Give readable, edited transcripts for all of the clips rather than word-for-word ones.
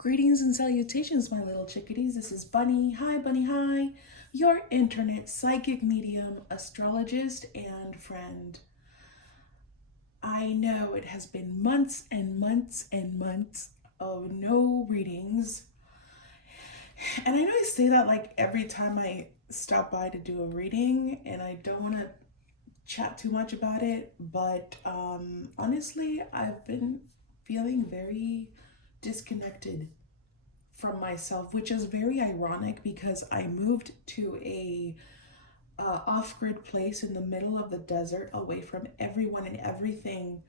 Greetings and salutations, my little chickadees. This is Bunny. Hi, Bunny. Hi. Your internet psychic medium, astrologist, and friend. I know it has been months and months and months of no readings. And I know I say that like every time I stop by to do a reading, and I don't want to chat too much about it, but honestly, I've been feeling very disconnected from myself, which is very ironic because I moved to a off-grid place in the middle of the desert, away from everyone and everything,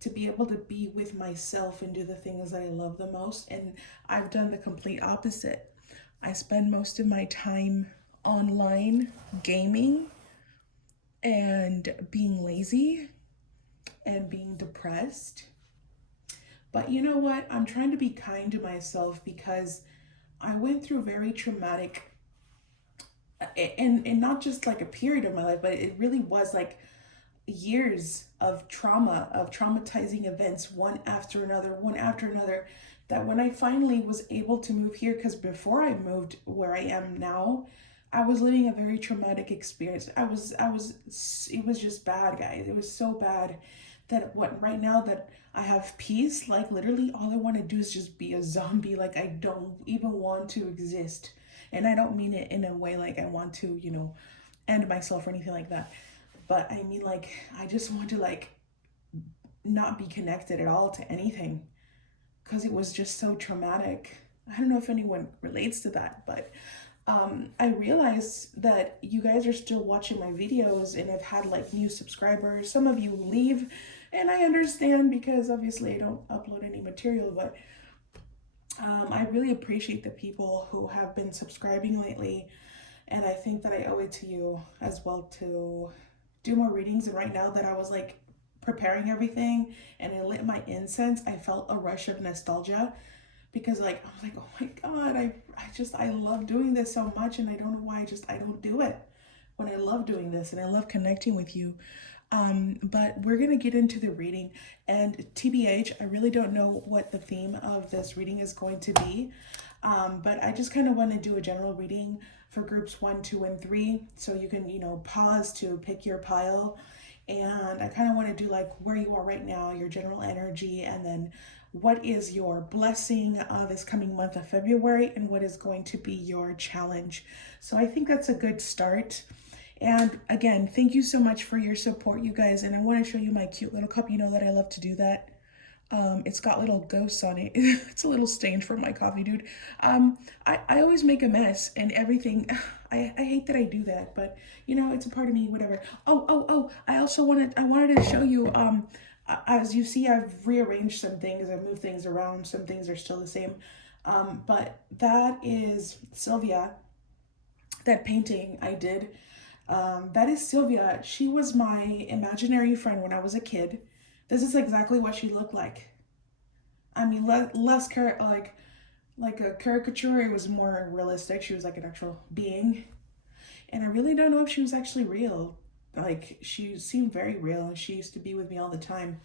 to be able to be with myself and do the things that I love the most. And I've done the complete opposite. I spend most of my time online gaming and being lazy and being depressed. But you know what? I'm trying to be kind to myself because I went through very traumatic, and not just like a period of my life, but it really was like years of trauma, of traumatizing events, one after another, that when I finally was able to move here, because before I moved where I am now, I was living a very traumatic experience. It was just bad, guys. It was so bad that what right now that I have peace, like literally all I want to do is just be a zombie. Like I don't even want to exist. And I don't mean it in a way like I want to, end myself or anything like that. But I mean, like, I just want to, like, not be connected at all to anything because it was just so traumatic. I don't know if anyone relates to that, but I realized that you guys are still watching my videos, and I've had like new subscribers. Some of you leave, and I understand because obviously I don't upload any material, but I really appreciate the people who have been subscribing lately. And I think that I owe it to you as well to do more readings. And right now that I was like preparing everything and I lit my incense, I felt a rush of nostalgia because like I was like, oh my God, I love doing this so much, and I don't know why I don't do it when I love doing this and I love connecting with you. But we're gonna get into the reading, and TBH, I really don't know what the theme of this reading is going to be. But I just kind of want to do a general reading for groups 1, 2, and 3, so you can, pause to pick your pile. And I kind of want to do like where you are right now, your general energy, and then what is your blessing this coming month of February, and what is going to be your challenge. So I think that's a good start. And again, thank you so much for your support, you guys. And I want to show you my cute little cup. You know that I love to do that. It's got little ghosts on it. It's a little stained from my coffee, dude. I always make a mess and everything. I hate that I do that, but it's a part of me, whatever. Oh, I wanted to show you, as you see, I've rearranged some things. I've moved things around. Some things are still the same. But that is Sylvia, that painting I did. That is Sylvia. She was my imaginary friend when I was a kid. This is exactly what she looked like. I mean, less like a caricature. It was more realistic. She was like an actual being, and I really don't know if she was actually real. Like she seemed very real, and she used to be with me all the time.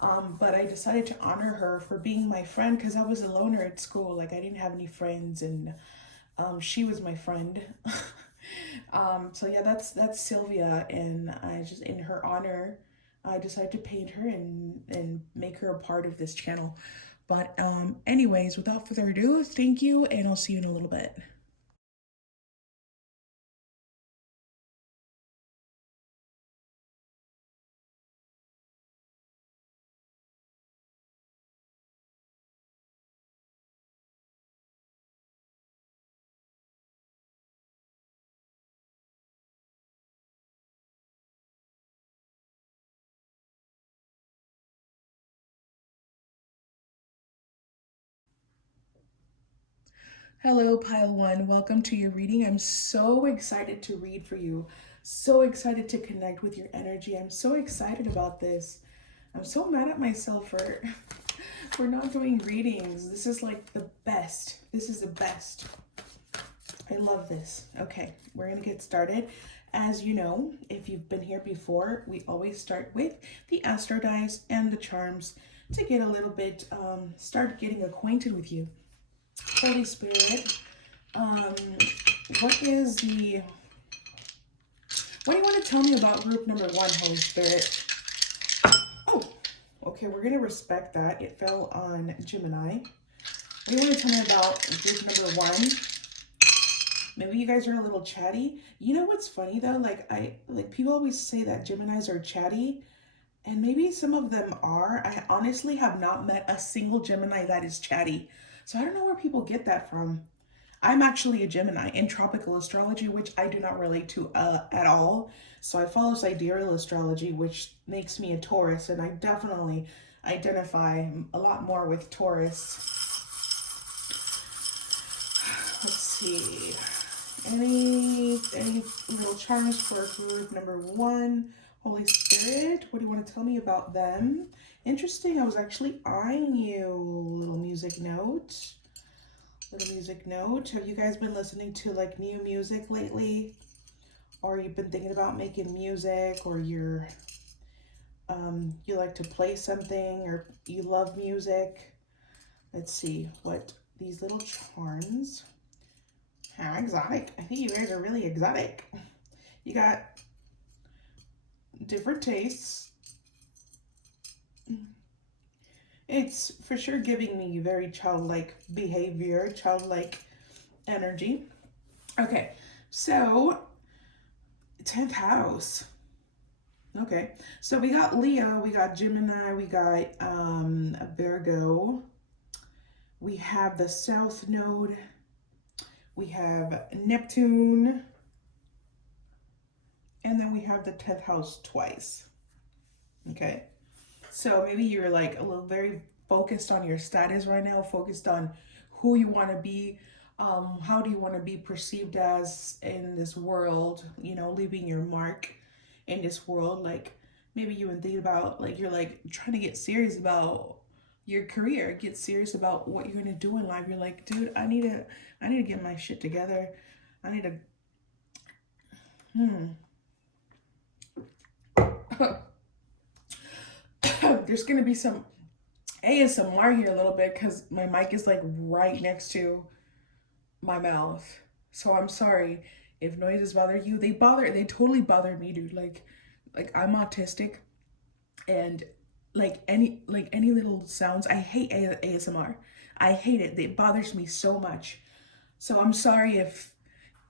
But I decided to honor her for being my friend because I was a loner at school. Like I didn't have any friends, and she was my friend. So yeah, that's Sylvia, and I just in her honor, I decided to paint her and make her a part of this channel. But anyways, without further ado, thank you, and I'll see you in a little bit. Hello, Pile One. Welcome to your reading. I'm so excited to read for you. So excited to connect with your energy. I'm so excited about this. I'm so mad at myself for for not doing readings. This is like the best. This is the best. I love this. Okay, we're gonna get started. As you know, if you've been here before, we always start with the astro dice and the charms to get a little bit, start getting acquainted with you. Holy Spirit, um, what is the, what do you want to tell me about group number one, Holy Spirit? Oh, okay, we're going to respect that. It fell on Gemini. What do you want to tell me about group number one? Maybe you guys are a little chatty. You know what's funny though? Like people always say that Geminis are chatty, and maybe some of them are. I honestly have not met a single Gemini that is chatty. So I don't know where people get that from. I'm actually a Gemini in tropical astrology, which I do not relate to at all. So I follow sidereal astrology, which makes me a Taurus, and I definitely identify a lot more with Taurus. Let's see. Any little charms for group number one? Holy Spirit, what do you want to tell me about them? Interesting, I was actually eyeing you. Little music note. Little music note. Have you guys been listening to like new music lately? Or you've been thinking about making music, or you like to play something, or you love music? Let's see what these little charms. How exotic. I think you guys are really exotic. You got different tastes. It's for sure giving me very childlike behavior, childlike energy. Okay, so 10th house. Okay, so we got Leo, we got Gemini, we got Virgo. We have the South Node. We have Neptune. And then we have the 10th house twice. Okay. So maybe you're like a little very focused on your status right now, focused on who you want to be, how do you want to be perceived as in this world, you know, leaving your mark in this world. Like maybe you would think about like you're like trying to get serious about your career, get serious about what you're gonna do in life. You're like, dude, I need to get my shit together. I need to there's gonna be some ASMR here a little bit because my mic is like right next to my mouth. So I'm sorry if noises bother you. They totally bother me, dude. Like I'm autistic, and like any little sounds, I hate ASMR. I hate it. It bothers me so much. So I'm sorry if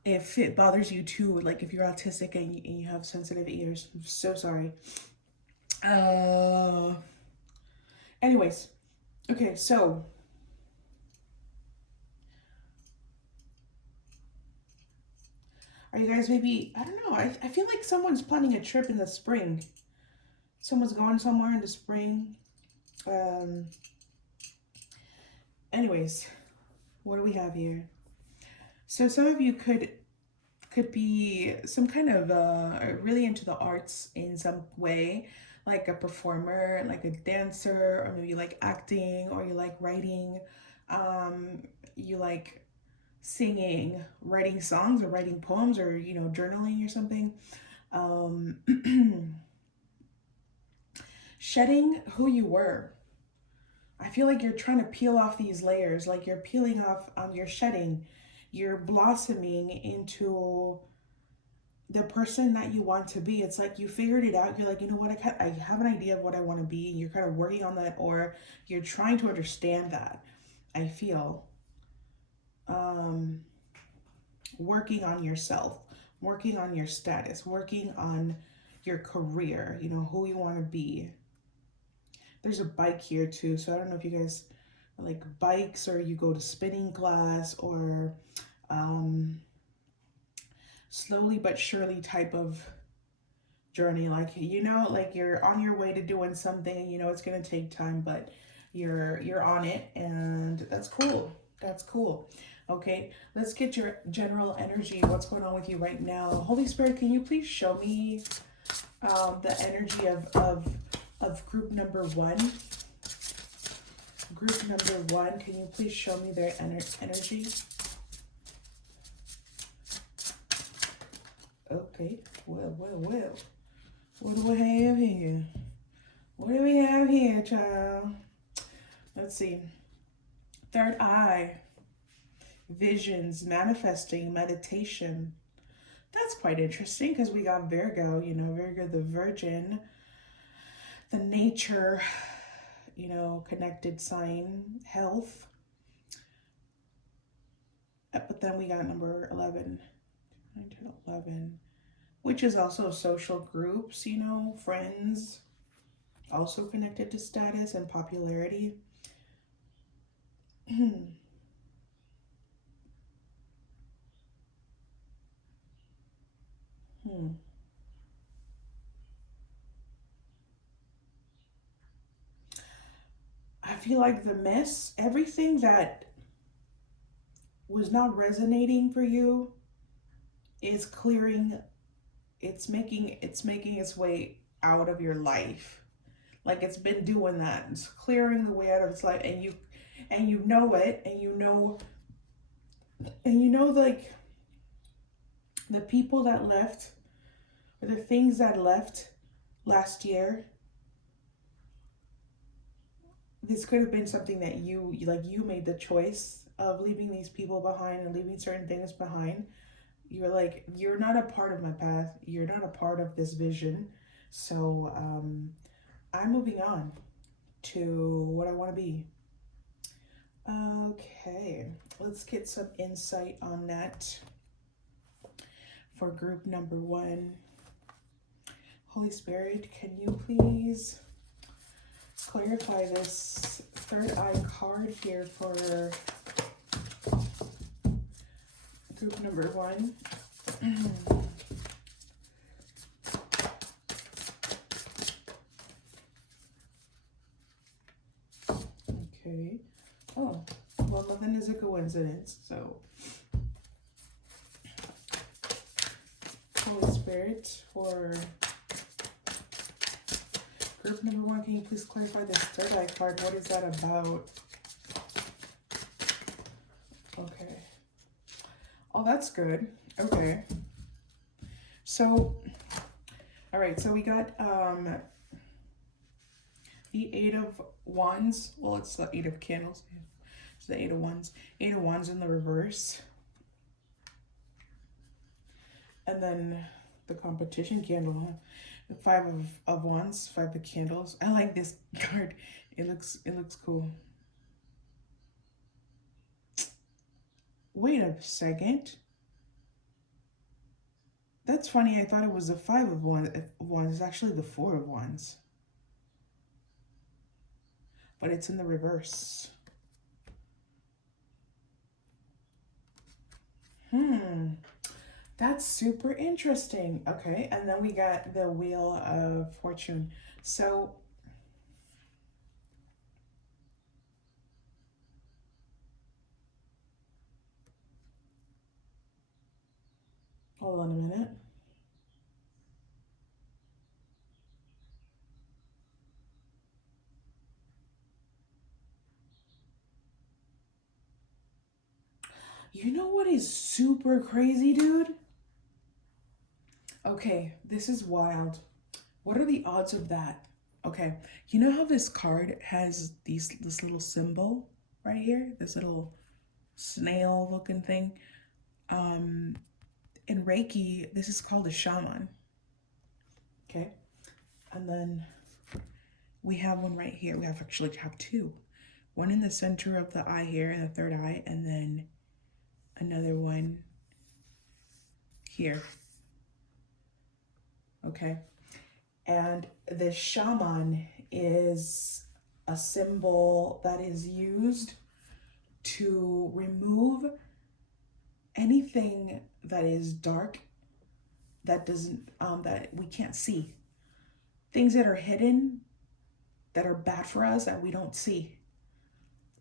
it bothers you too. Like if you're autistic and you have sensitive ears. I'm so sorry. Uh anyways, okay, so are you guys maybe, I don't know, I feel like someone's planning a trip in the spring. Someone's going somewhere in the spring. Um, anyways, what do we have here? So some of you could be some kind of really into the arts in some way, like a performer, like a dancer, or maybe you like acting, or you like writing, you like singing, writing songs, or writing poems, or you know, journaling or something. Um, shedding who you were. I feel like you're trying to peel off these layers, like you're peeling off, you're shedding, you're blossoming into the person that you want to be. It's like you figured it out. You're like, you know what, I have an idea of what I want to be, and you're kind of working on that, or you're trying to understand that. I feel um, working on yourself, working on your status, working on your career, you know, who you want to be. There's a bike here too, so I don't know if you guys like bikes, or you go to spinning class, or um, slowly but surely type of journey. Like, you know, like you're on your way to doing something, you know, it's gonna take time, but you're on it, and that's cool. That's cool. Okay, let's get your general energy. What's going on with you right now? Holy Spirit, can you please show me the energy of group number one? Group number one, can you please show me their energy? Okay, well. What do we have here? What do we have here, child? Let's see. Third eye. visions, manifesting, meditation. That's quite interesting because we got Virgo, you know, Virgo the Virgin, the nature, you know, connected sign, health. But then we got number 11, 9, 10, 11, which is also social groups, you know, friends, also connected to status and popularity. Hmm. I feel like the mess, everything that was not resonating for you is clearing, it's making its way out of your life. Like it's been doing that. It's clearing the way out of its life, and you know it, and you know like the people that left or the things that left last year. This could have been something that you made the choice of leaving these people behind and leaving certain things behind. You're like, you're not a part of my path, you're not a part of this vision. So I'm moving on to what I want to be. Okay, let's get some insight on that for group number 1. Holy Spirit, can you please clarify this third eye card here for group number 1? Okay. Oh, well, nothing is a coincidence. So, Holy Spirit, for group number 1, can you please clarify this third eye card? What is that about? Okay. Oh, that's good. Okay. So, all right. So we got the 8 of Wands. Well, it's the 8 of Candles. It's the 8 of Wands. 8 of Wands in the reverse. And then the competition candle. 5 of Wands, 5 of Candles. I like this card. It looks cool. Wait a second. That's funny. I thought it was the 5 of Wands. It's actually the 4 of Wands. But it's in the reverse. That's super interesting. Okay, and then we got the Wheel of Fortune. So, hold on a minute. You know what is super crazy, dude? Okay, this is wild. What are the odds of that? Okay, you know how this card has this little symbol right here? This little snail looking thing? In Reiki, this is called a shaman. Okay, and then we have one right here. We actually have 2. One in the center of the eye here, in the third eye, and then another one here. Okay. And the shaman is a symbol that is used to remove anything that is dark, that doesn't that we can't see. Things that are hidden, that are bad for us, that we don't see.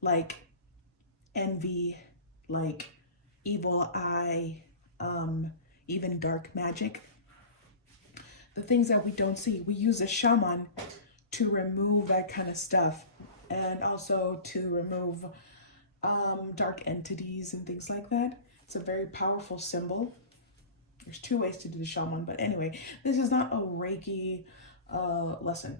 Like envy, like evil eye, even dark magic. The things that we don't see. We use a shaman to remove that kind of stuff, and also to remove dark entities and things like that. It's a very powerful symbol. There's 2 ways to do the shaman, but anyway, this is not a Reiki lesson.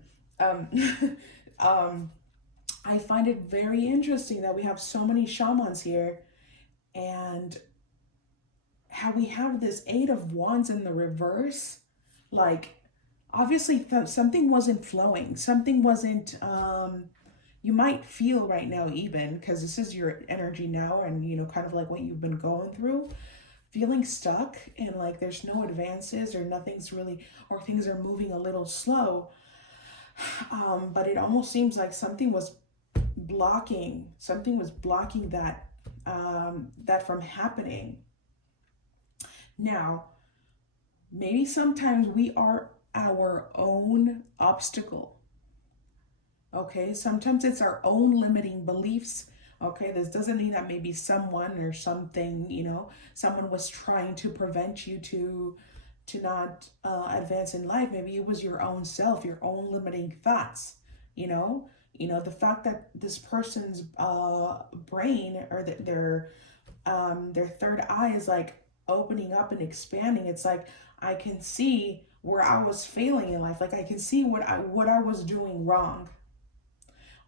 I find it very interesting that we have so many shamans here, And how we have this Eight of Wands in the reverse, like obviously something wasn't flowing, something wasn't you might feel right now, even because this is your energy now, and kind of like what you've been going through, feeling stuck and like there's no advances or nothing's really, or things are moving a little slow. But it almost seems like something was blocking that from happening. Now, maybe sometimes we are our own obstacle. Okay, sometimes it's our own limiting beliefs. Okay, this doesn't mean that maybe someone or something, someone was trying to prevent you to not advance in life. Maybe it was your own self, your own limiting thoughts. The fact that this person's brain, or their third eye is like opening up and expanding. It's like I can see where I was failing in life. Like I can see what I was doing wrong.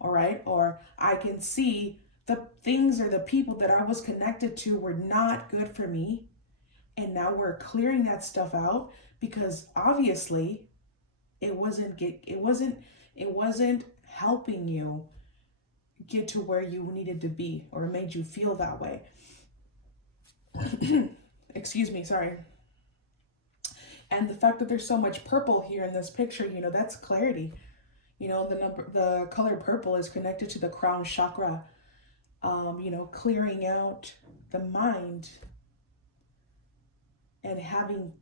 All right, or I can see the things or the people that I was connected to were not good for me, and now we're clearing that stuff out, because obviously it wasn't helping you get to where you needed to be, or it made you feel that way. Excuse me, sorry. And the fact that there's so much purple here in this picture, that's clarity. The color purple is connected to the crown chakra. Clearing out the mind and having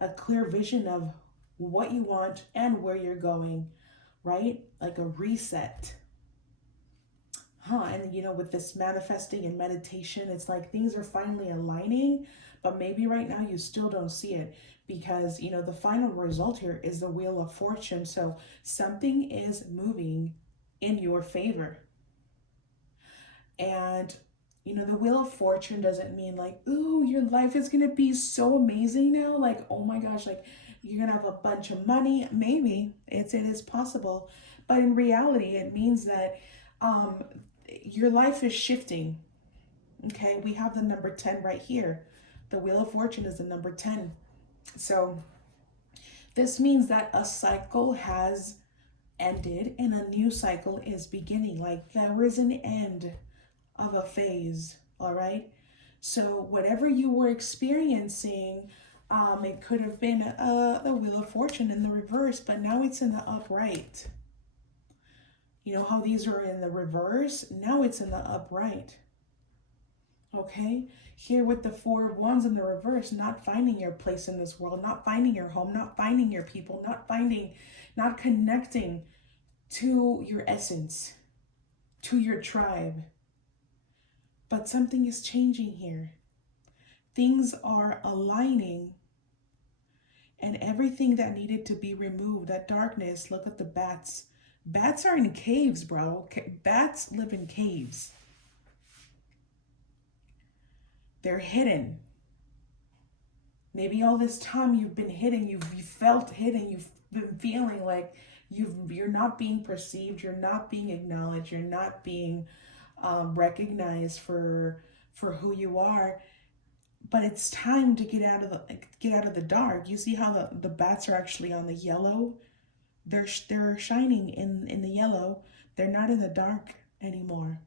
a clear vision of what you want and where you're going, right? Like a reset. And with this manifesting and meditation, it's like things are finally aligning, but maybe right now you still don't see it, because the final result here is the Wheel of Fortune. So something is moving in your favor. And the Wheel of Fortune doesn't mean like, ooh, your life is gonna be so amazing now, like, oh my gosh, like you're gonna have a bunch of money. Maybe it is possible, but in reality it means that your life is shifting. Okay, we have the number 10 right here. The Wheel of Fortune is the number 10. So this means that a cycle has ended and a new cycle is beginning. Like there is an end of a phase. All right, so whatever you were experiencing, it could have been a Wheel of Fortune in the reverse, but now it's in the upright. You know how these are in the reverse? Now it's in the upright. Okay? Here with the Four of Wands in the reverse, not finding your place in this world, not finding your home, not finding your people, not connecting to your essence, to your tribe. But something is changing here. Things are aligning, and everything that needed to be removed, that darkness, look at the bats. Bats are in caves, bro. Bats live in caves. They're hidden. Maybe all this time you've been hidden, you felt hidden, you've been feeling like you're not being perceived, you're not being acknowledged, you're not being recognized for who you are. But it's time to get out of the dark. You see how the bats are actually on the yellow? They're shining in the yellow. They're not in the dark anymore.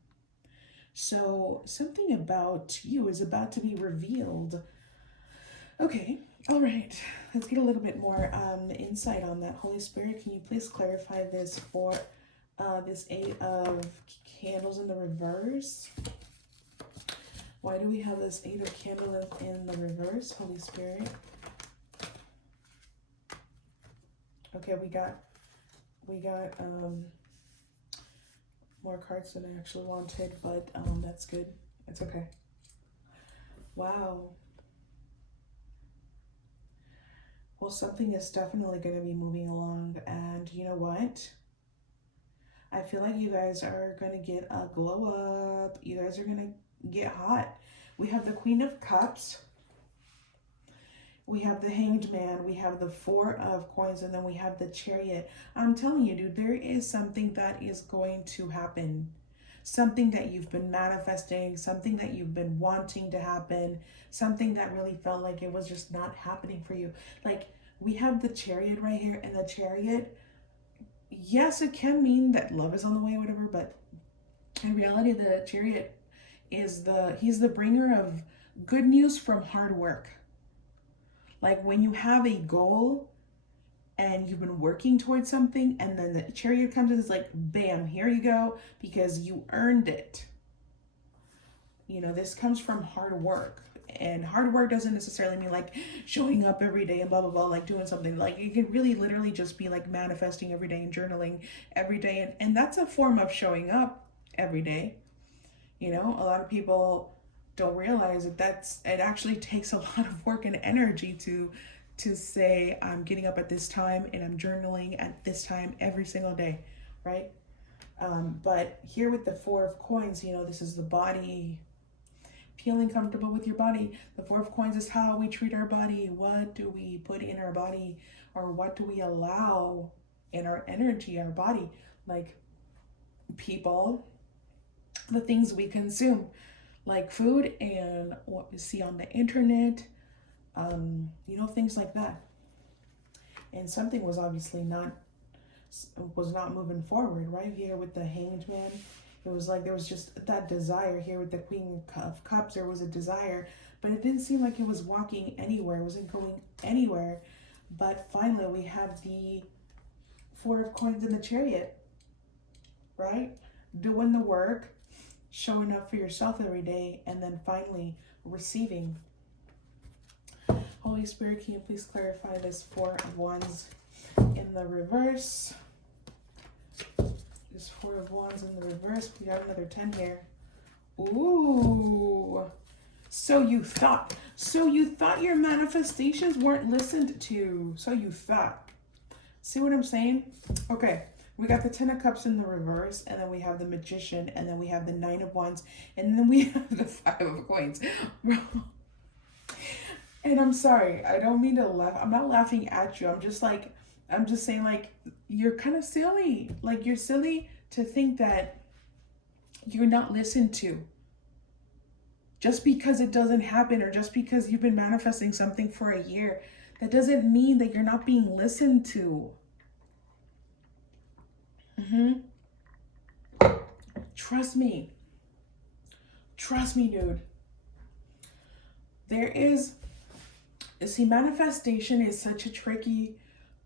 So something about you is about to be revealed. Okay, all right. Let's get a little bit more insight on that. Holy Spirit, can you please clarify this for this Eight of Candles in the reverse? Why do we have this Eight of Candles in the reverse, Holy Spirit? Okay, we got more cards than I actually wanted, but that's good. It's okay. Wow. Well, something is definitely going to be moving along, and you know what? I feel like you guys are going to get a glow up. You guys are going to get hot. We have the Queen of Cups. We have the Hanged Man, we have the Four of Coins, and then we have the Chariot. I'm telling you, dude, there is something that is going to happen. something that you've been manifesting, something that you've been wanting to happen, something that really felt like it was just not happening for you. Like, we have the Chariot right here, and the Chariot, yes, it can mean that love is on the way, whatever, but in reality, the Chariot is he's the bringer of good news from hard work. Like, when you have a goal and you've been working towards something, and then the Chariot comes and is like, bam, here you go, because you earned it. You know, this comes from hard work. And hard work doesn't necessarily mean like showing up every day and blah blah blah, like doing something. Like, it can really literally just be like manifesting every day and journaling every day, and that's a form of showing up every day. You know, a lot of people don't realize that it actually takes a lot of work and energy to say, I'm getting up at this time and I'm journaling at this time every single day, right? But here with the Four of Coins, you know, this is the body, feeling comfortable with your body. The Four of Coins is how we treat our body. What do we put in our body, or what do we allow in our energy, our body? Like, people, the things we consume, like food and what we see on the internet, you know, things like that. And something was obviously not moving forward, right? Here with the Hanged Man, it was like there was just that desire. Here with the Queen of Cups, there was a desire, but it didn't seem like it was walking anywhere. It wasn't going anywhere. But finally, we have the Four of Coins in the Chariot, right? Doing the work, showing up for yourself every day, and then finally receiving. Holy Spirit, can you please clarify this Four of Wands in the reverse? This Four of Wands in the reverse. We got another 10 here. Ooh. So you thought your manifestations weren't listened to. So you thought. See what I'm saying? Okay. We got the 10 of Cups in the reverse, and then we have the Magician, and then we have the 9 of Wands, and then we have the 5 of Coins. And I'm sorry, I don't mean to laugh. I'm not laughing at you. I'm just saying, like, you're kind of silly. Like, you're silly to think that you're not listened to. Just because it doesn't happen, or just because you've been manifesting something for a year, that doesn't mean that you're not being listened to. Trust me, dude. Manifestation is such a tricky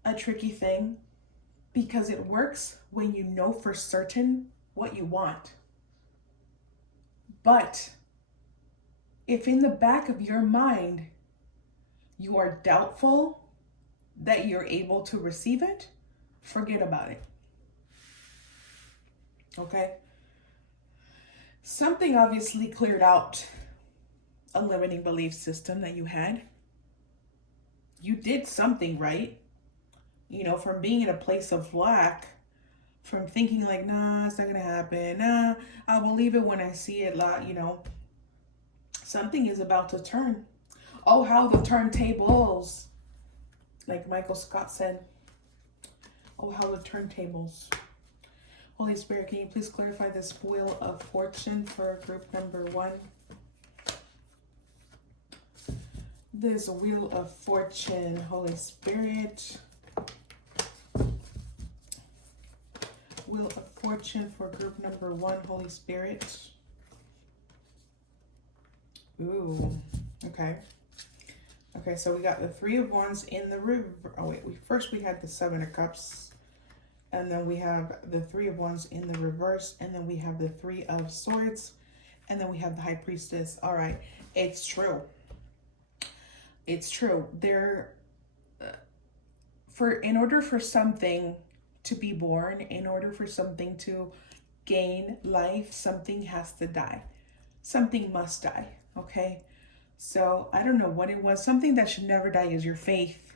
thing, because it works when you know for certain what you want. But if in the back of your mind you are doubtful that you're able to receive it, forget about it. Okay? Something obviously cleared out a limiting belief system that you had. You did something right. You know, from being in a place of lack, from thinking like, nah, it's not gonna happen. Nah, I'll believe it when I see it. You know, something is about to turn. Oh, how the turntables, like Michael Scott said. Oh, how the turntables. Holy Spirit, can you please clarify this Wheel of Fortune for group number 1? This Wheel of Fortune, Holy Spirit. Wheel of Fortune for group number 1, Holy Spirit. Ooh, okay. Okay, so we got the 3 of Wands in the room. Oh wait, first we had the 7 of Cups, and then we have the 3 of Wands in the reverse, and then we have the 3 of Swords, and then we have the High Priestess. All right, it's true. It's true. In order for something to be born, in order for something to gain life, something has to die. Something must die, okay? So I don't know what it was. Something that should never die is your faith.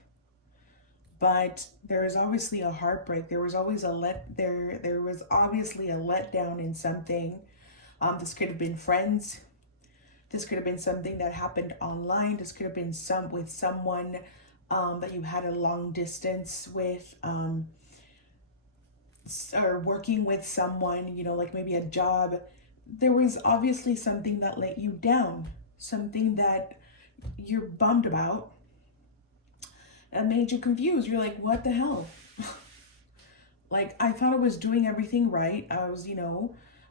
But there is obviously a heartbreak. There was obviously a letdown in something. This could have been friends. This could have been something that happened online. This could have been someone that you had a long distance with, or working with someone, you know, like maybe a job, there was obviously something that let you down, something that you're bummed about and made you confused. You're like, what the hell? Like, I thought I was doing everything right. I was,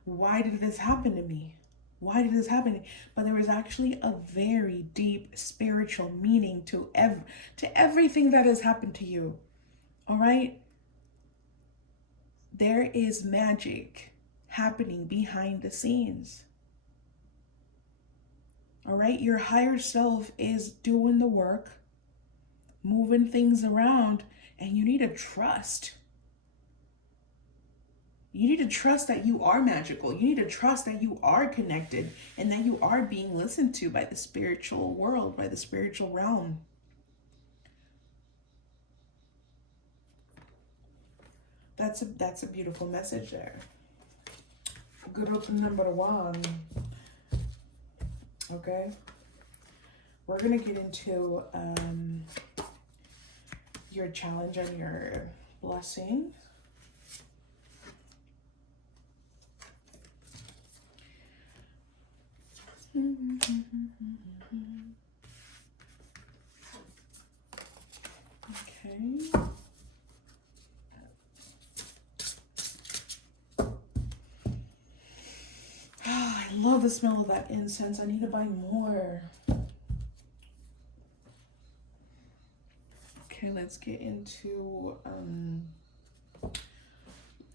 why did this happen to me? Why did this happen? But there was actually a very deep spiritual meaning to everything that has happened to you. All right? There is magic happening behind the scenes. All right? Your higher self is doing the work, moving things around, and you need to trust. You need to trust that you are magical. You need to trust that you are connected and that you are being listened to by the spiritual world, by the spiritual realm. That's a beautiful message there. Group number 1. Okay. We're going to get into your challenge and your blessing. Okay. Oh, I love the smell of that incense. I need to buy more. Okay, let's get into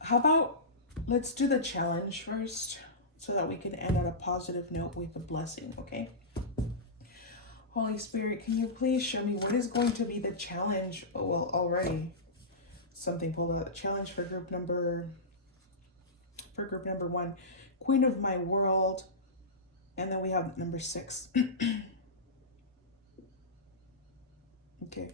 how about let's do the challenge first so that we can end on a positive note with a blessing, okay? Holy Spirit, can you please show me what is going to be the challenge? Oh, well, already something pulled out. Challenge for group number 1, Queen of My World, and then we have number 6. Okay.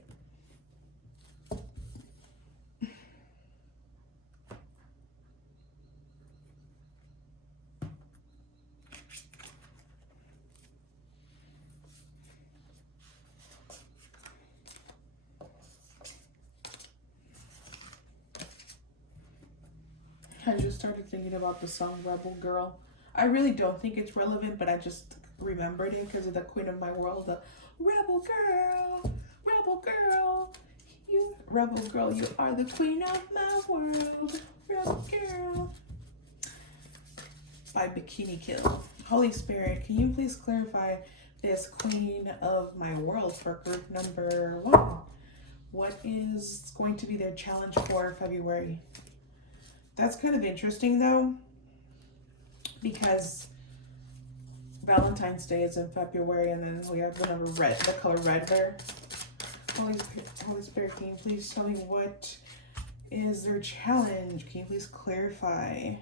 I just started thinking about the song Rebel Girl. I really don't think it's relevant, but I just remembered it because of the Queen of My World. The Rebel Girl, Rebel Girl, Rebel Girl, you are the Queen of My World. Rebel Girl. By Bikini Kill. Holy Spirit, can you please clarify this Queen of My World for group number 1? What is going to be their challenge for February? That's kind of interesting though, because Valentine's Day is in February, and then we have the number red, the color red there. Holy Spirit, can you please tell me what is their challenge? Can you please clarify?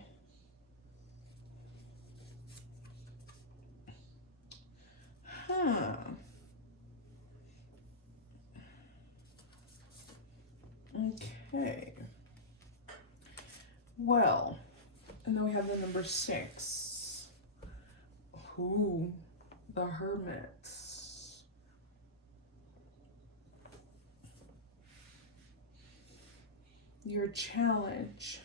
Okay. Well, and then we have the number 6. Ooh, the Hermit. Your challenge.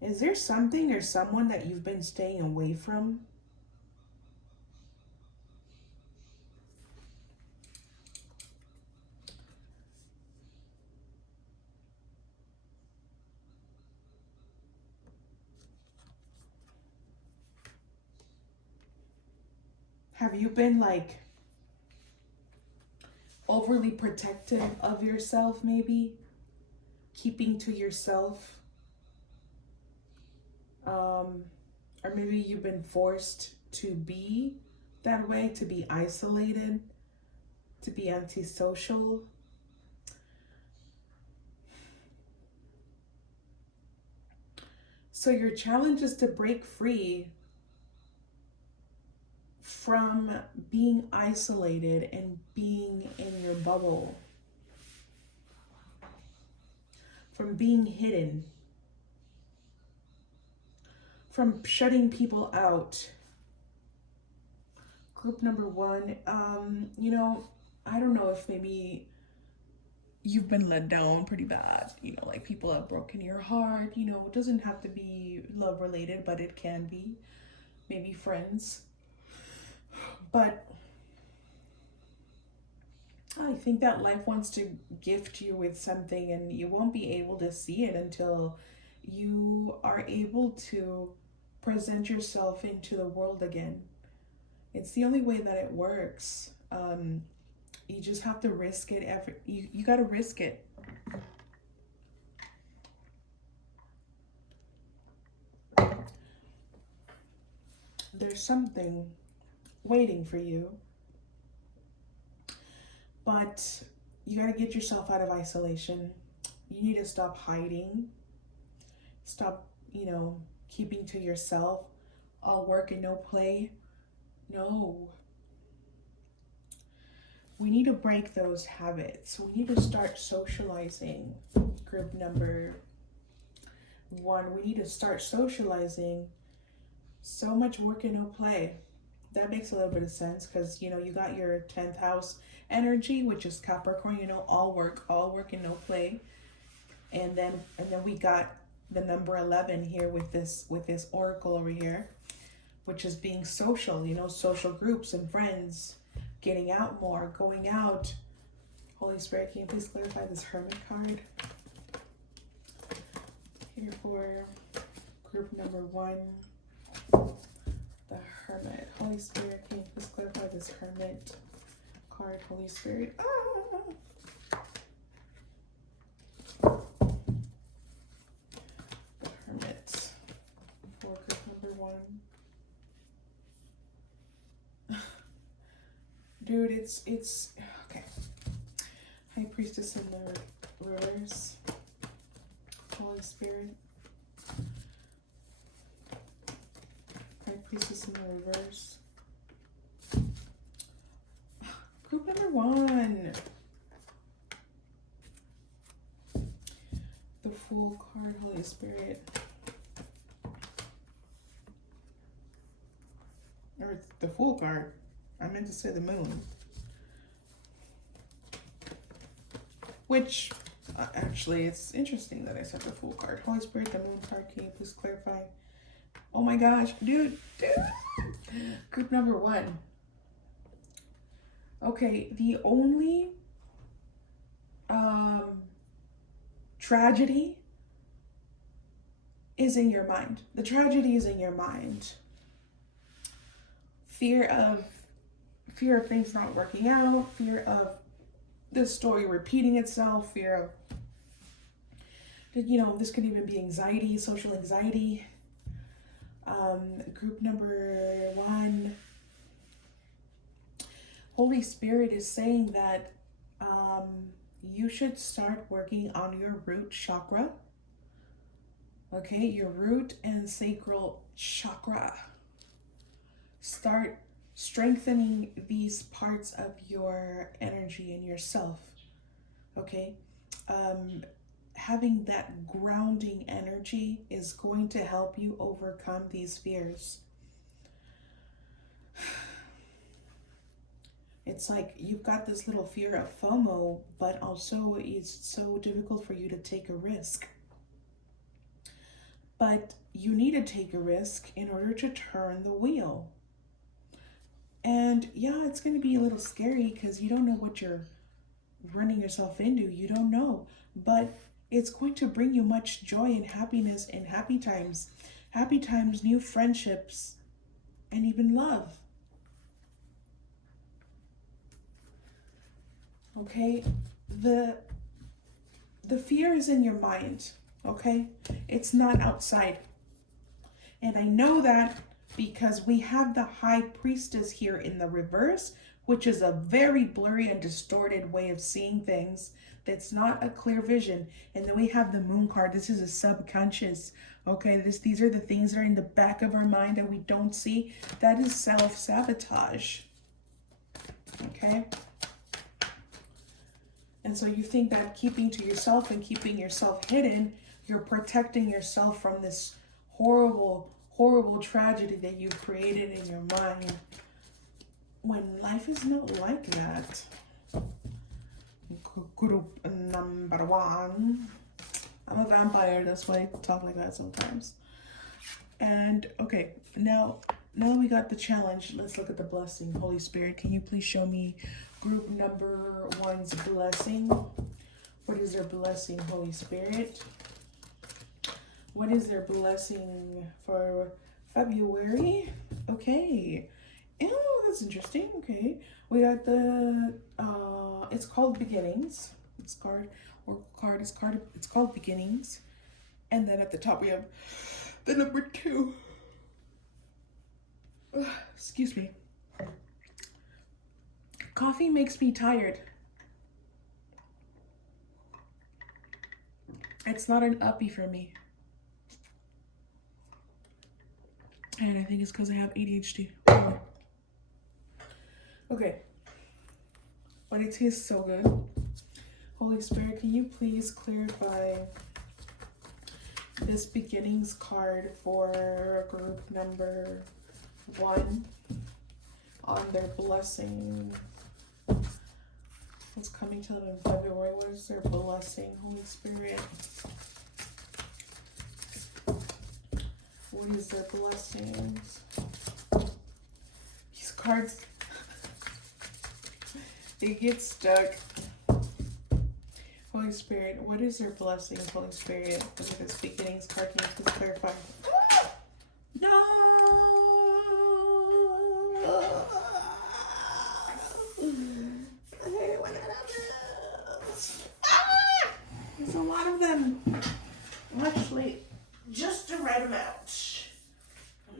Is there something or someone that you've been staying away from? Have you been like overly protective of yourself, maybe? Keeping to yourself? Or maybe you've been forced to be that way, to be isolated, to be antisocial. So your challenge is to break free from being isolated and being in your bubble, from being hidden, from shutting people out. Group number 1, I don't know if maybe you've been let down pretty bad. Like people have broken your heart. It doesn't have to be love related, but it can be. Maybe friends. But I think that life wants to gift you with something, and you won't be able to see it until you are able to present yourself into the world again. It's the only way that it works. You just have to risk it. You got to risk it. There's something waiting for you, but you got to get yourself out of isolation. You need to stop hiding. Stop, keeping to yourself. All work and no play. No. We need to break those habits. We need to start socializing. Group number 1, we need to start socializing. So much work and no play. That makes a little bit of sense because, you got your 10th house energy, which is Capricorn, all work and no play. And then we got the number 11 here with this oracle over here, which is being social, social groups and friends, getting out more, going out. Holy Spirit, can you please clarify this Hermit card? Here for group number 1, the Hermit. Holy Spirit, can you please clarify this Hermit card? Holy Spirit. The Hermit for group number 1. Dude, it's okay. High Priestess in the reverse. Holy Spirit. High Priestess in the reverse. Group number 1. The Fool card, Holy Spirit. Or the Fool card. I meant to say the Moon. Which, actually, it's interesting that I said the Fool card. Holy Spirit, the Moon card, can you please clarify? Oh my gosh, dude. Group number 1. Okay, the only tragedy is in your mind. The tragedy is in your mind. Fear of things not working out, fear of the story repeating itself, fear of, this could even be anxiety, social anxiety. Group number 1, Holy Spirit is saying that you should start working on your root chakra. Okay, your root and sacral chakra. Start strengthening these parts of your energy and yourself. Okay, having that grounding energy is going to help you overcome these fears. It's like you've got this little fear of FOMO, but also it's so difficult for you to take a risk. But you need to take a risk in order to turn the wheel. And yeah, it's going to be a little scary because you don't know what you're running yourself into. You don't know. But it's going to bring you much joy and happiness and happy times, new friendships, and even love. Okay? The fear is in your mind. Okay? It's not outside. And I know that because we have the High Priestess here in the reverse, which is a very blurry and distorted way of seeing things. That's not a clear vision. And then we have the Moon card. This is a subconscious. Okay, these are the things that are in the back of our mind that we don't see. That is self-sabotage. Okay? And so you think that keeping to yourself and keeping yourself hidden, you're protecting yourself from this horrible tragedy that you've created in your mind, when life is not like that. Group number one. I'm a vampire, that's why I talk like that sometimes. And okay, now we got the challenge. Let's look at the blessing. Holy Spirit, can you please show me group number one's blessing? What is their blessing, Holy Spirit? What is their blessing for February? Okay. Oh, that's interesting. Okay. We got the it's called Beginnings. It's called Beginnings. And then at the top we have the number 2. Excuse me. Coffee makes me tired. It's not an uppie for me. And I think it's because I have ADHD. Okay. But it tastes so good. Holy Spirit, can you please clarify this beginnings card for group number 1 on their blessing? What's coming to them in February? What is their blessing, Holy Spirit? What is their blessings? These cards, they get stuck. Holy Spirit, what is their blessings, Holy Spirit? Look at this beginnings card. Can you please clarify? No! Okay, what are those? Ah! There's a lot of them. Actually, just the right amount. I'm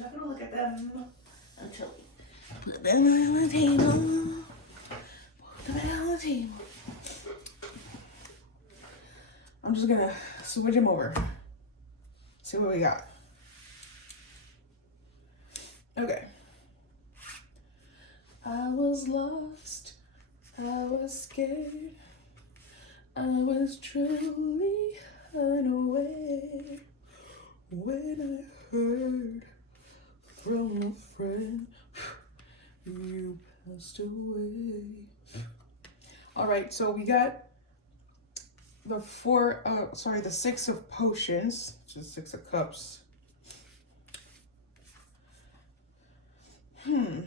not gonna look at them until we put them on the table. Put them on the table. I'm just gonna switch them over. See what we got. Okay. I was lost. I was scared. I was truly unaware when I heard from a friend you passed away. All right, so we got the the 6 of potions, which is 6 of cups. You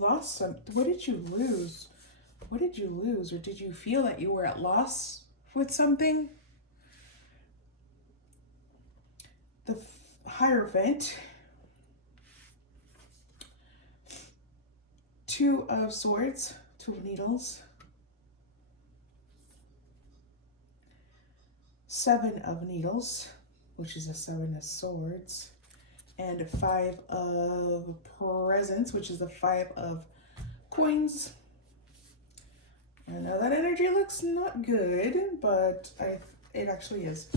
lost some. What did you lose? What did you lose? Or did you feel that you were at loss with something? The Hierophant. 2 of swords, 2 of needles. 7 of needles, which is a 7 of swords. And 5 of presents, which is the 5 of coins. I know that energy looks not good, but it actually is.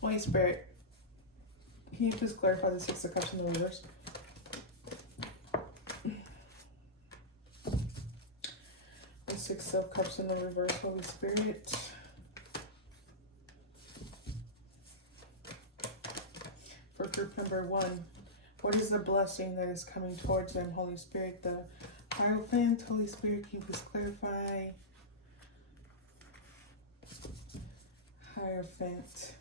Holy Spirit, can you please clarify the 6 of cups in the reverse? The 6 of cups in the reverse, Holy Spirit. For group number 1, what is the blessing that is coming towards them, Holy Spirit? The Hierophant, Holy Spirit, can you please clarify? Hierophant.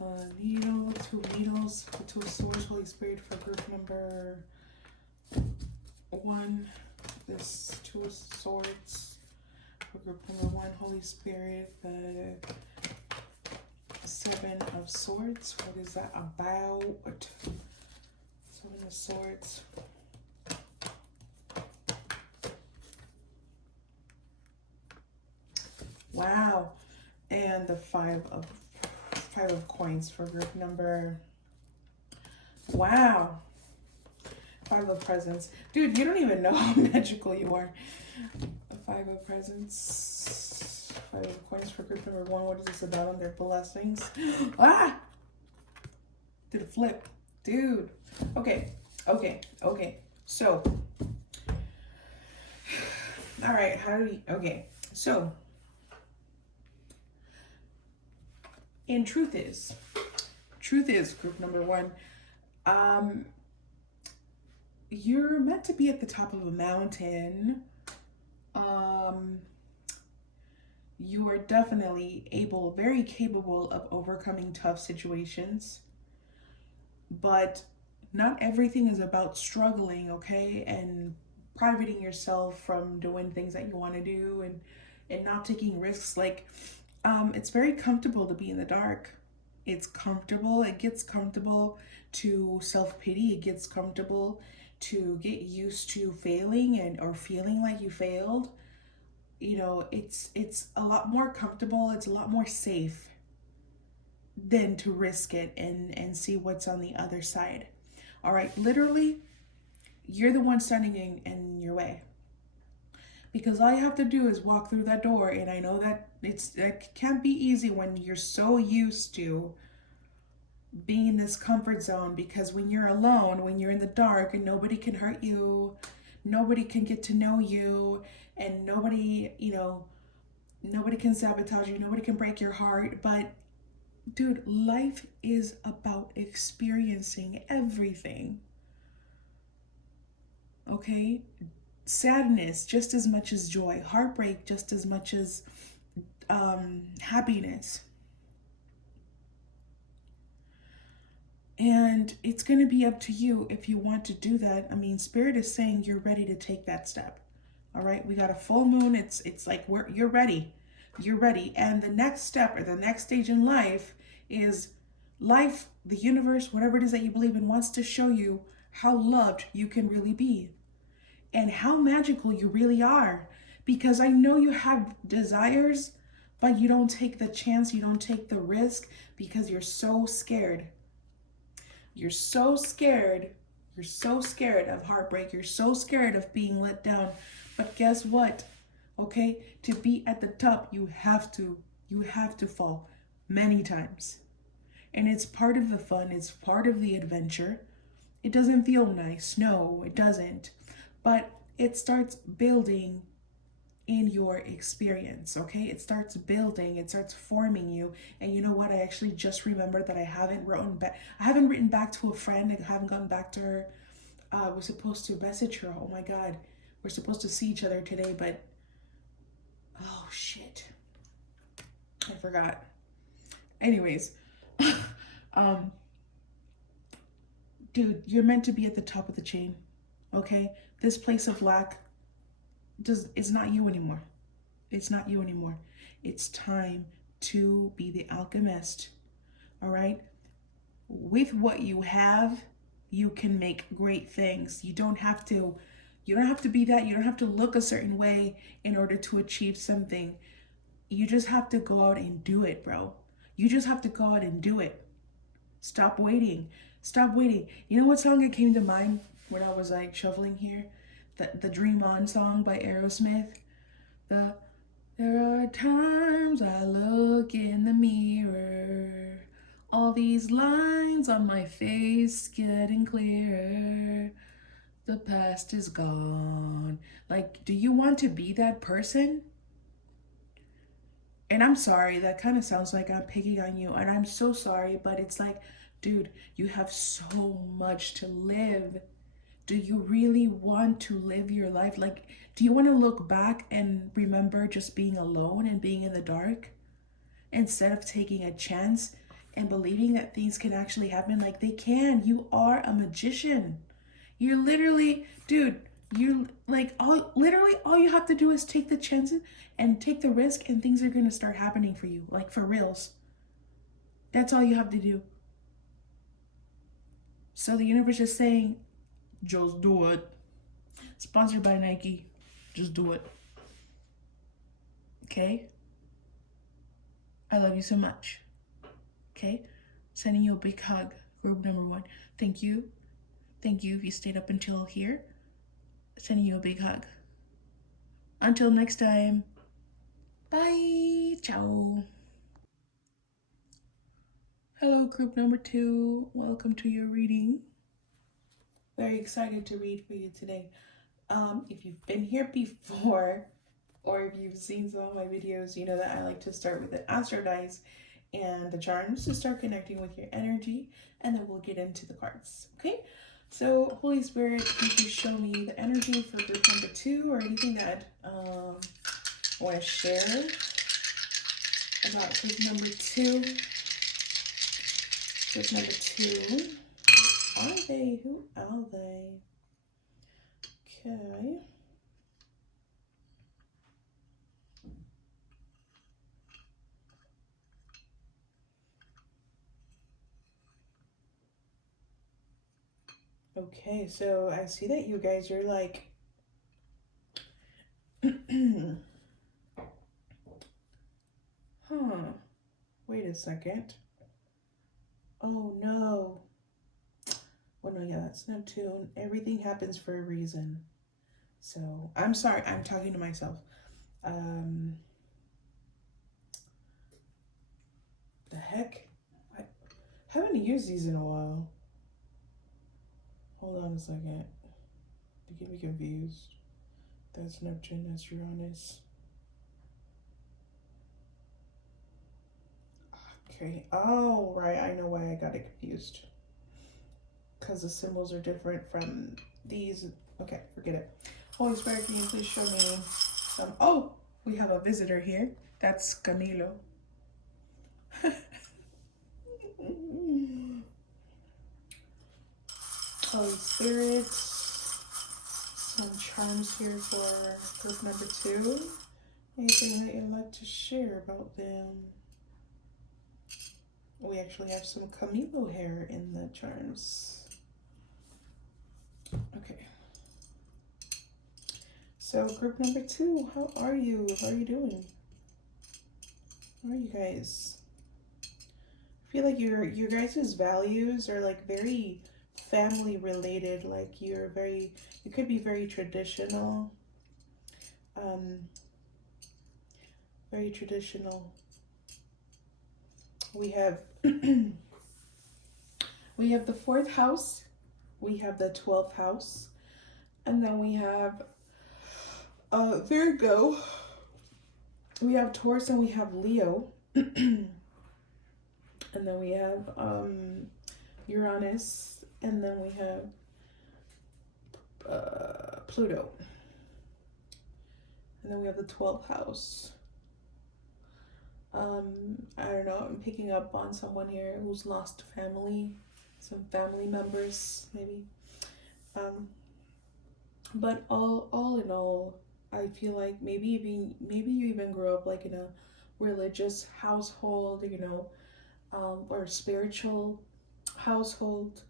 The needle, 2 needles, 2 swords, Holy Spirit, for group number 1. This 2 swords for group number 1, Holy Spirit. The 7 of swords, what is that about? 7 of swords. Wow. And the 5 of coins for group number. Wow. 5 of presents. Dude, you don't even know how magical you are. 5 of presents. 5 of coins for group number 1. What is this about on their blessings? Ah! Did a flip. Dude. Okay. So. Alright, how do we... Okay. So. And truth is, group number one, um, you're meant to be at the top of a mountain. Um, you are definitely able, very capable of overcoming tough situations, but not everything is about struggling, okay? And privating yourself from doing things that you want to do and not taking risks. Like, it's very comfortable to be in the dark. It's comfortable. It gets comfortable to self-pity. It gets comfortable to get used to failing and or feeling like you failed. You know, it's a lot more comfortable. It's a lot more safe than to risk it and see what's on the other side. All right, literally, you're the one standing in your way. Because all you have to do is walk through that door, and I know that it can't be easy when you're so used to being in this comfort zone, because when you're alone, when you're in the dark and nobody can hurt you, nobody can get to know you, and nobody, nobody can sabotage you, nobody can break your heart. But dude, life is about experiencing everything. Okay? Sadness just as much as joy, heartbreak just as much as happiness. And it's going to be up to you if you want to do that. I mean, Spirit is saying you're ready to take that step. All right, we got a full moon. It's like you're ready. You're ready. And the next step or the next stage in life is life, the universe, whatever it is that you believe in, wants to show you how loved you can really be and how magical you really are. Because I know you have desires, but you don't take the chance, you don't take the risk because you're so scared. You're so scared. You're so scared of heartbreak. You're so scared of being let down. But guess what? Okay? To be at the top, you have to. You have to fall many times. And it's part of the fun, it's part of the adventure. It doesn't feel nice. No, it doesn't. But it starts building in your experience, okay? It starts building, it starts forming you. And you know what? I actually just remembered that I haven't written back to a friend. I haven't gotten back to her. We're supposed to message her. Oh my god. We're supposed to see each other today, but oh shit. I forgot. Anyways, um dude, you're meant to be at the top of the chain. Okay? This place of lack is not you anymore. It's not you anymore. It's time to be the alchemist. All right? With what you have, you can make great things. You don't have to be that. You don't have to look a certain way in order to achieve something. You just have to go out and do it, bro. You just have to go out and do it. Stop waiting. Stop waiting. You know what song that came to mind when I was like shuffling here? The Dream On song by Aerosmith. The There are times I look in the mirror, all these lines on my face getting clearer. The past is gone. Like, do you want to be that person? And I'm sorry, that kind of sounds like I'm picking on you, and I'm so sorry, but it's like, dude, you have so much to live. Do you really want to live your life? Like, do you want to look back and remember just being alone and being in the dark instead of taking a chance and believing that things can actually happen? Like, they can. You are a magician. You're literally, dude, you like all you have to do is take the chances and take the risk, and things are going to start happening for you, like for reals. That's all you have to do. So the universe is saying, just do it. Sponsored by Nike. Just do it. Okay? I love you so much. Okay? Sending you a big hug. Group number one. Thank you. Thank you if you stayed up until here. Sending you a big hug. Until next time. Bye. Ciao. Hello, group number two. Welcome to your reading. Very excited to read for you today. If you've been here before, or if you've seen some of my videos, you know that I like to start with an astro dice and the charms to start connecting with your energy, and then we'll get into the cards. Okay? So, Holy Spirit, can you please show me the energy for group number 2 or anything that I want to share about group number 2? Group number 2. Who are they? Who are they? Okay. Okay, so I see that you guys are like huh. Wait a second. Oh no. Oh no, yeah, that's Neptune. Everything happens for a reason. So I'm sorry, I'm talking to myself. Um the heck? I haven't used these in a while. Hold on a second. You get me confused. That's Neptune, that's Uranus. Okay. Oh, right. I know why I got it confused. Because the symbols are different from these. Okay, forget it. Holy Spirit, can you please show me some? Oh, we have a visitor here. That's Camilo. Holy Spirit, some charms here for group number 2. Anything that you'd like to share about them? We actually have some Camilo hair in the charms. Okay. So group number 2, how are you? How are you doing? How are you guys? I feel like your guys' values are like very family related. Like you could be very traditional. Um, very traditional. We have we have the 4th house, we have the 12th house, and then we have Virgo, we have Taurus, and we have Leo. And then we have Uranus, and then we have Pluto, and then we have the 12th house. I don't know, I'm picking up on someone here who's lost family, some family members maybe. But all in all, I feel like maybe you even grew up like in a religious household, or spiritual household.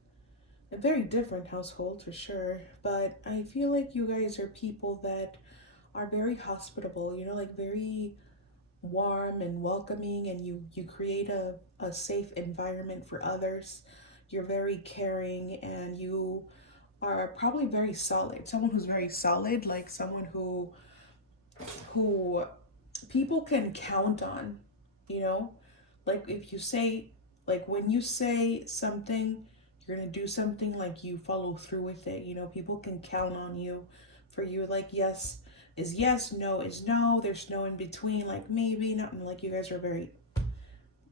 A very different household for sure. But I feel like you guys are people that are very hospitable, like very warm and welcoming, and you create a safe environment for others. You're very caring, and you are probably very solid, someone who's very solid, like someone who people can count on, you know like if you say, like when you say something, you're gonna do something, like you follow through with it. People can count on you, for you, like yes is yes, no is no, there's no in between, like maybe not. Like you guys are very,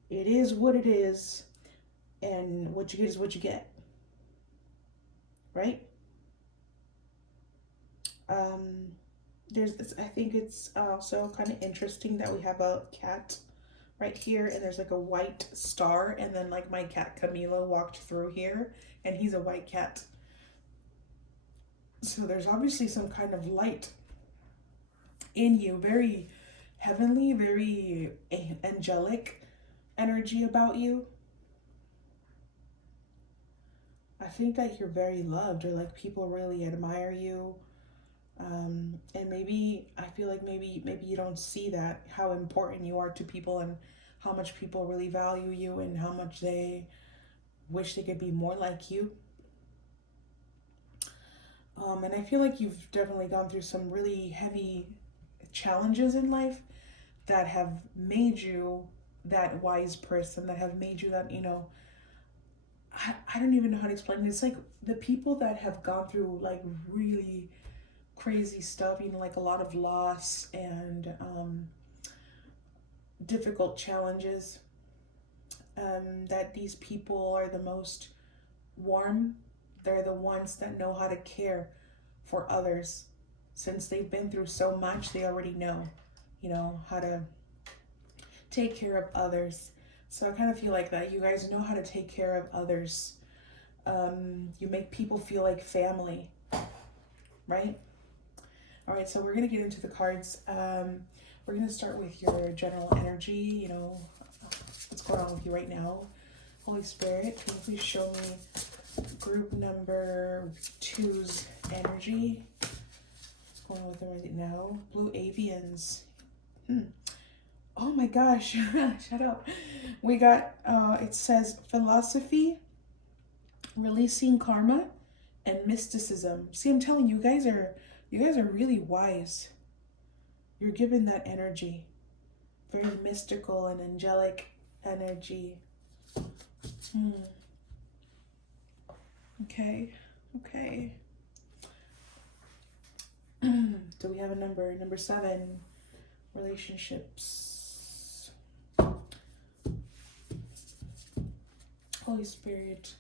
it is what it is, and what you get is what you get, right? um I think it's also kind of interesting that we have a cat right here, and there's like a white star, and then like my cat Camila walked through here, and he's a white cat. So there's obviously some kind of light in you, very heavenly, very angelic energy about you. I think that you're very loved, or like people really admire you. And maybe I feel like maybe you don't see that, how important you are to people, and how much people really value you, and how much they wish they could be more like you. And I feel like you've definitely gone through some really heavy challenges in life that have made you that wise person, that have made you that, I don't even know how to explain it. It's like the people that have gone through like really crazy stuff, like a lot of loss and difficult challenges. that these people are the most warm. They're the ones that know how to care for others. Since they've been through so much, they already know, how to take care of others. So I kind of feel like that. You guys know how to take care of others. You make people feel like family, right? All right, so we're going to get into the cards. We're going to start with your general energy, what's going on with you right now. Holy Spirit, can you please show me group number 2's energy? What's going on with them right now? Blue avians. Oh my gosh, shut up. We got, it says philosophy, releasing karma, and mysticism. See, I'm telling you, you guys are really wise. You're given that energy. Very mystical and angelic energy. Okay. Do we have a number? Number 7, relationships. Holy Spirit,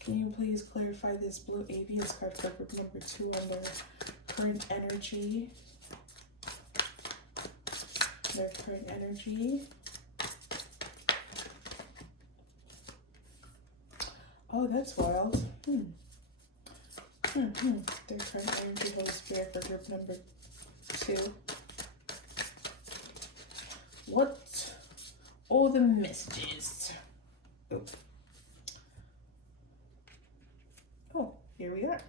can you please clarify this blue avians card for group number 2 under current energy? Their current energy. Oh, that's wild. Their current energy, Holy Spirit, for group number 2. What? All the messages. Oh, here we are.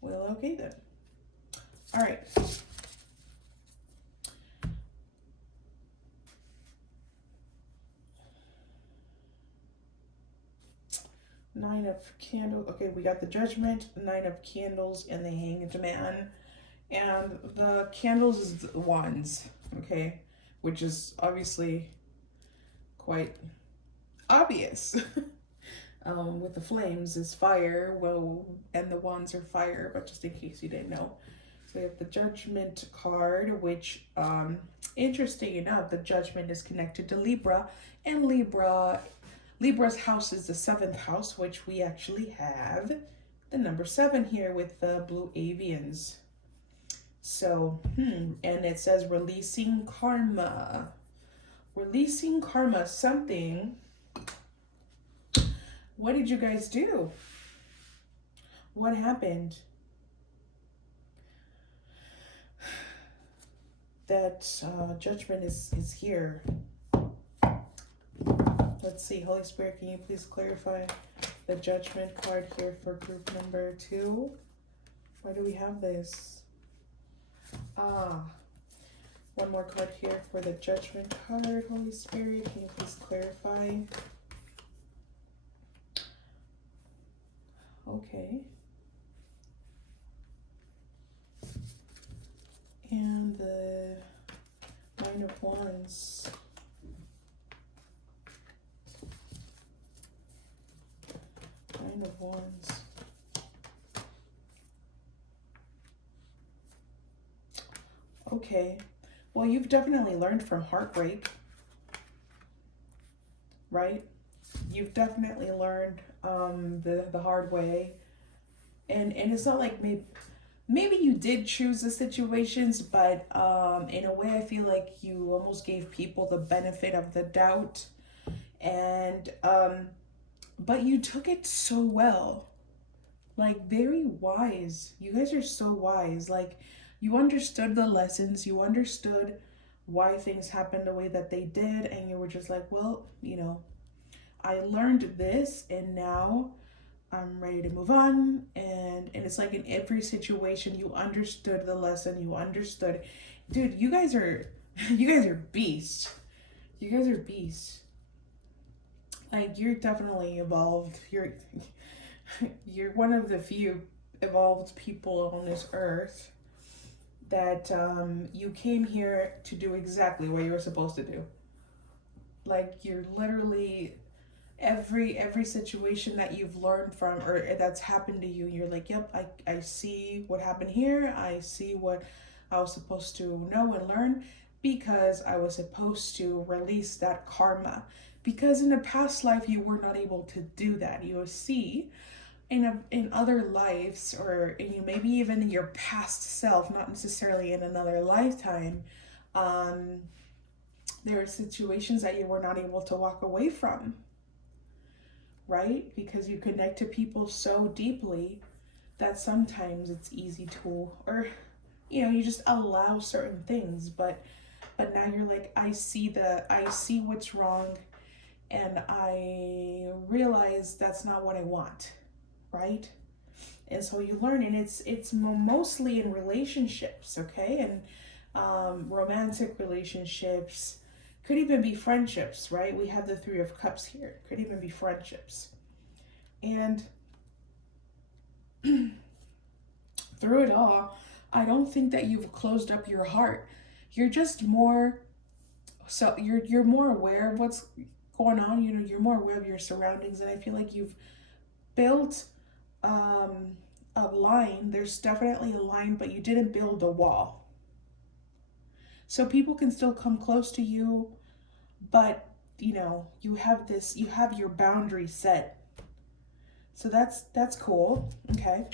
Well, okay then. All right. Nine of Candles. Okay, we got the Judgment, 9 of Candles, and the Hanged Man. And the Candles is the Wands, okay? Which is obviously quite obvious. With the flames is fire, well, and the wands are fire, but just in case you didn't know. So we have the Judgment card, which, interesting enough, the Judgment is connected to Libra, and Libra's house is the 7th house, which we actually have the number 7 here with the blue avians. So, and it says releasing karma. Releasing karma, something. What did you guys do? What happened? That Judgment is here. Let's see, Holy Spirit, can you please clarify the Judgment card here for group number 2? Why do we have this? One more card here for the Judgment card, Holy Spirit, can you please clarify? Okay. And the 9 of Wands. Nine of Wands. Okay. Well, you've definitely learned from heartbreak, right? You've definitely learned the hard way. And it's not like maybe you did choose the situations, but in a way I feel like you almost gave people the benefit of the doubt. And but you took it so well. Like, very wise. You guys are so wise. Like, you understood the lessons. You understood why things happened the way that they did. And you were just like, well, I learned this and now I'm ready to move on. And it's like in every situation, you understood the lesson. You understood. Dude, you guys are beasts. You guys are beasts. Like, you're definitely evolved. You're one of the few evolved people on this earth that you came here to do exactly what you were supposed to do. Like, you're literally every situation that you've learned from or that's happened to you, you're like, yep, I see what happened here. I see what I was supposed to know and learn because I was supposed to release that karma, because in a past life you were not able to do that. You will see in other lives, or maybe even in your past self, not necessarily in another lifetime, um, there are situations that you were not able to walk away from, right? Because you connect to people so deeply that sometimes it's easy to, or you just allow certain things, but now you're like, I see what's wrong, and I realize that's not what I want, right? And so you learn, and it's mostly in relationships, okay? And romantic relationships, could even be friendships, right? We have the Three of Cups here. Could even be friendships. And through it all, I don't think that you've closed up your heart. You're just more, so you're more aware of what's going on. You're more aware of your surroundings, and I feel like you've built a line. There's definitely a line, but you didn't build a wall. So people can still come close to you, but you have your boundary set. So that's cool. Okay.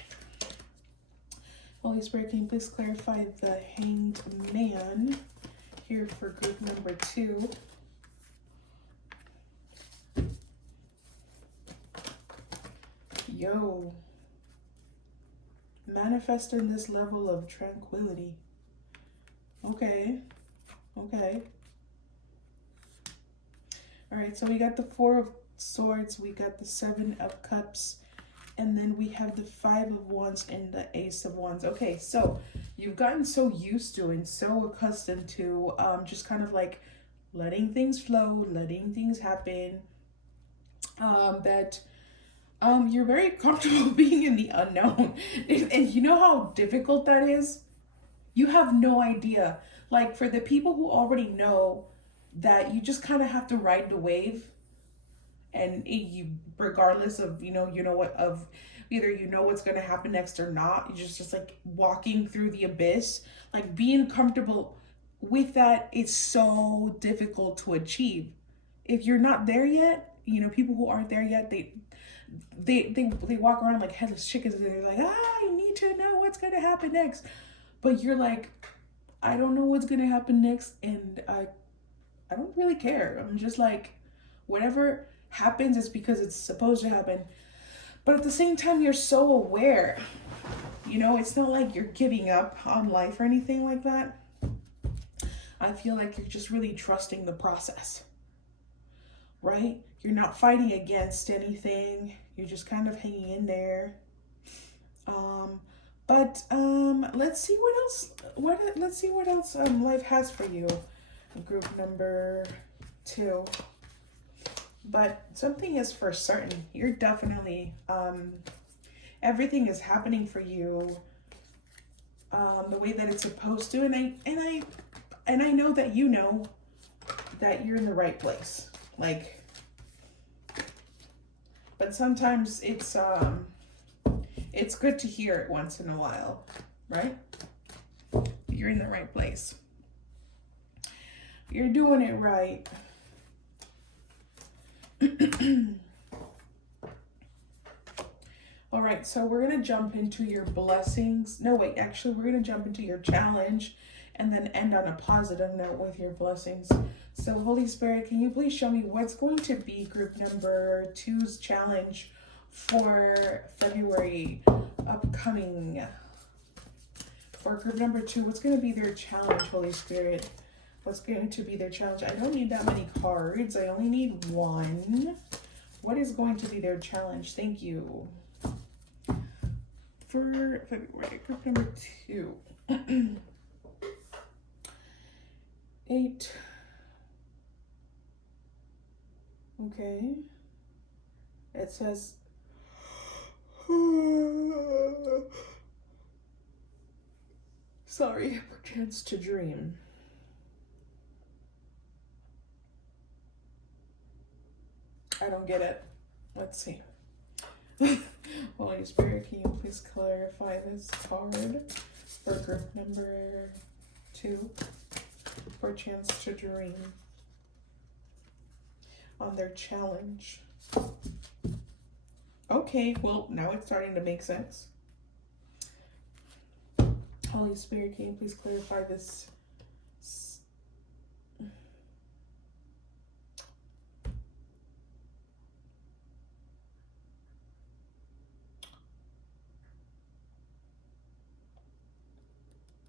Holy Spirit, can you please clarify the Hanged Man here for group number 2? Yo. Manifest in this level of tranquility. Okay. Okay. All right, so we got the Four of Swords, we got the Seven of Cups, and then we have the Five of Wands and the Ace of Wands. Okay, so you've gotten so used to and so accustomed to just kind of like letting things flow, letting things happen, that you're very comfortable being in the unknown. And you know how difficult that is? You have no idea. Like, for the people who already know that you just kind of have to ride the wave, and you, regardless of what, of either what's going to happen next or not, you're just like walking through the abyss. Like, being comfortable with that is so difficult to achieve. If you're not there yet, people who aren't there yet, they walk around like headless chickens, and they're like, I need to know what's going to happen next. But you're like, I don't know what's going to happen next, and I don't really care. I'm just like, whatever happens is because it's supposed to happen. But at the same time, you're so aware. It's not like you're giving up on life or anything like that. I feel like you're just really trusting the process, right? You're not fighting against anything. You're just kind of hanging in there. But let's see what else. Let's see what else life has for you. Group number 2. But something is for certain. You're definitely everything is happening for you the way that it's supposed to, and I know that that you're in the right place. Like, but sometimes it's good to hear it once in a while, right? You're in the right place. You're doing it right. All right, so we're going to jump into your blessings. No, wait, actually, we're going to jump into your challenge and then end on a positive note with your blessings. So, Holy Spirit, can you please show me what's going to be group number 2's challenge for February upcoming? For group number 2, what's going to be their challenge, Holy Spirit? What's going to be their challenge? I don't need that many cards. I only need 1. What is going to be their challenge? Thank you. For February, group number 2. 8. Okay. It says... Sorry, perchance to dream. I don't get it. Let's see. Holy Spirit, can you please clarify this card for group number 2? For chance to dream. on their challenge. Okay, well, now it's starting to make sense. Holy Spirit, can you please clarify this?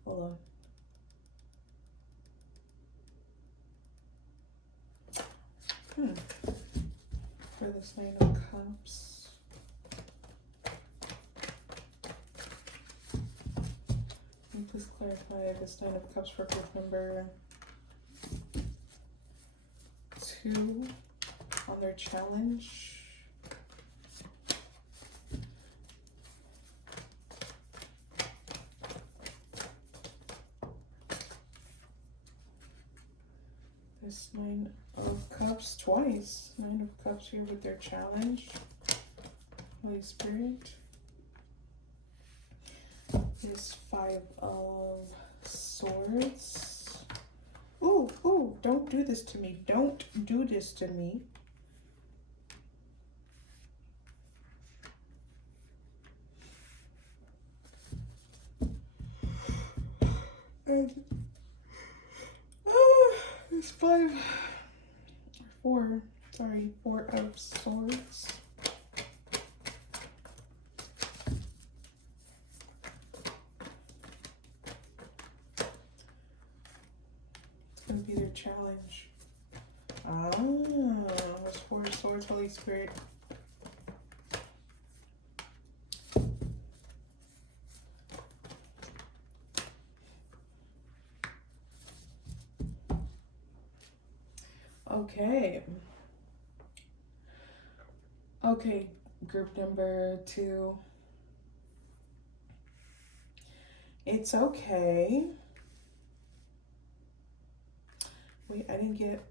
Hold on. For this Nine of Cups. Can you please clarify this Nine of Cups for group number 2 on their challenge? This Nine of Cups twice. Nine of Cups here with their challenge. Holy Spirit. This Five of Swords. Ooh, ooh, don't do this to me. Don't do this to me. And this Four of Swords. It's gonna be their challenge. This Four of Swords, Holy Spirit. Okay. Okay, group number 2. It's okay. Wait, I didn't get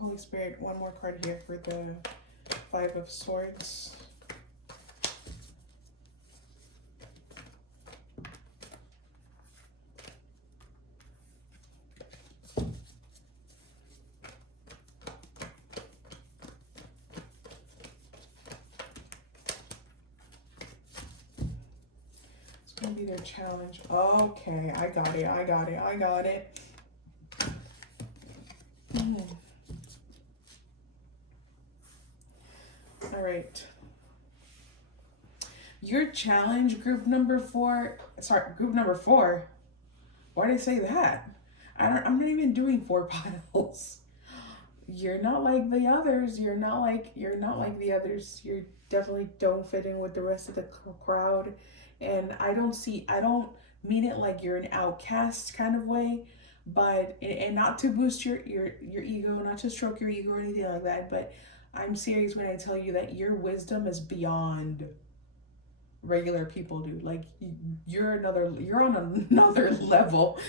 Holy Spirit. One more card here for the Five of Swords. Gonna be their challenge. Okay, I got it. All right. Your challenge, group number 4. Group number 4. Why did I say that? I'm not even doing 4 piles. You're not like the others. You're not like the others. You definitely don't fit in with the rest of the crowd. And I don't mean it like you're an outcast kind of way, but, and not to boost your ego, not to stroke your ego or anything like that, but I'm serious when I tell you that your wisdom is beyond regular people, dude. Like, you're on another level.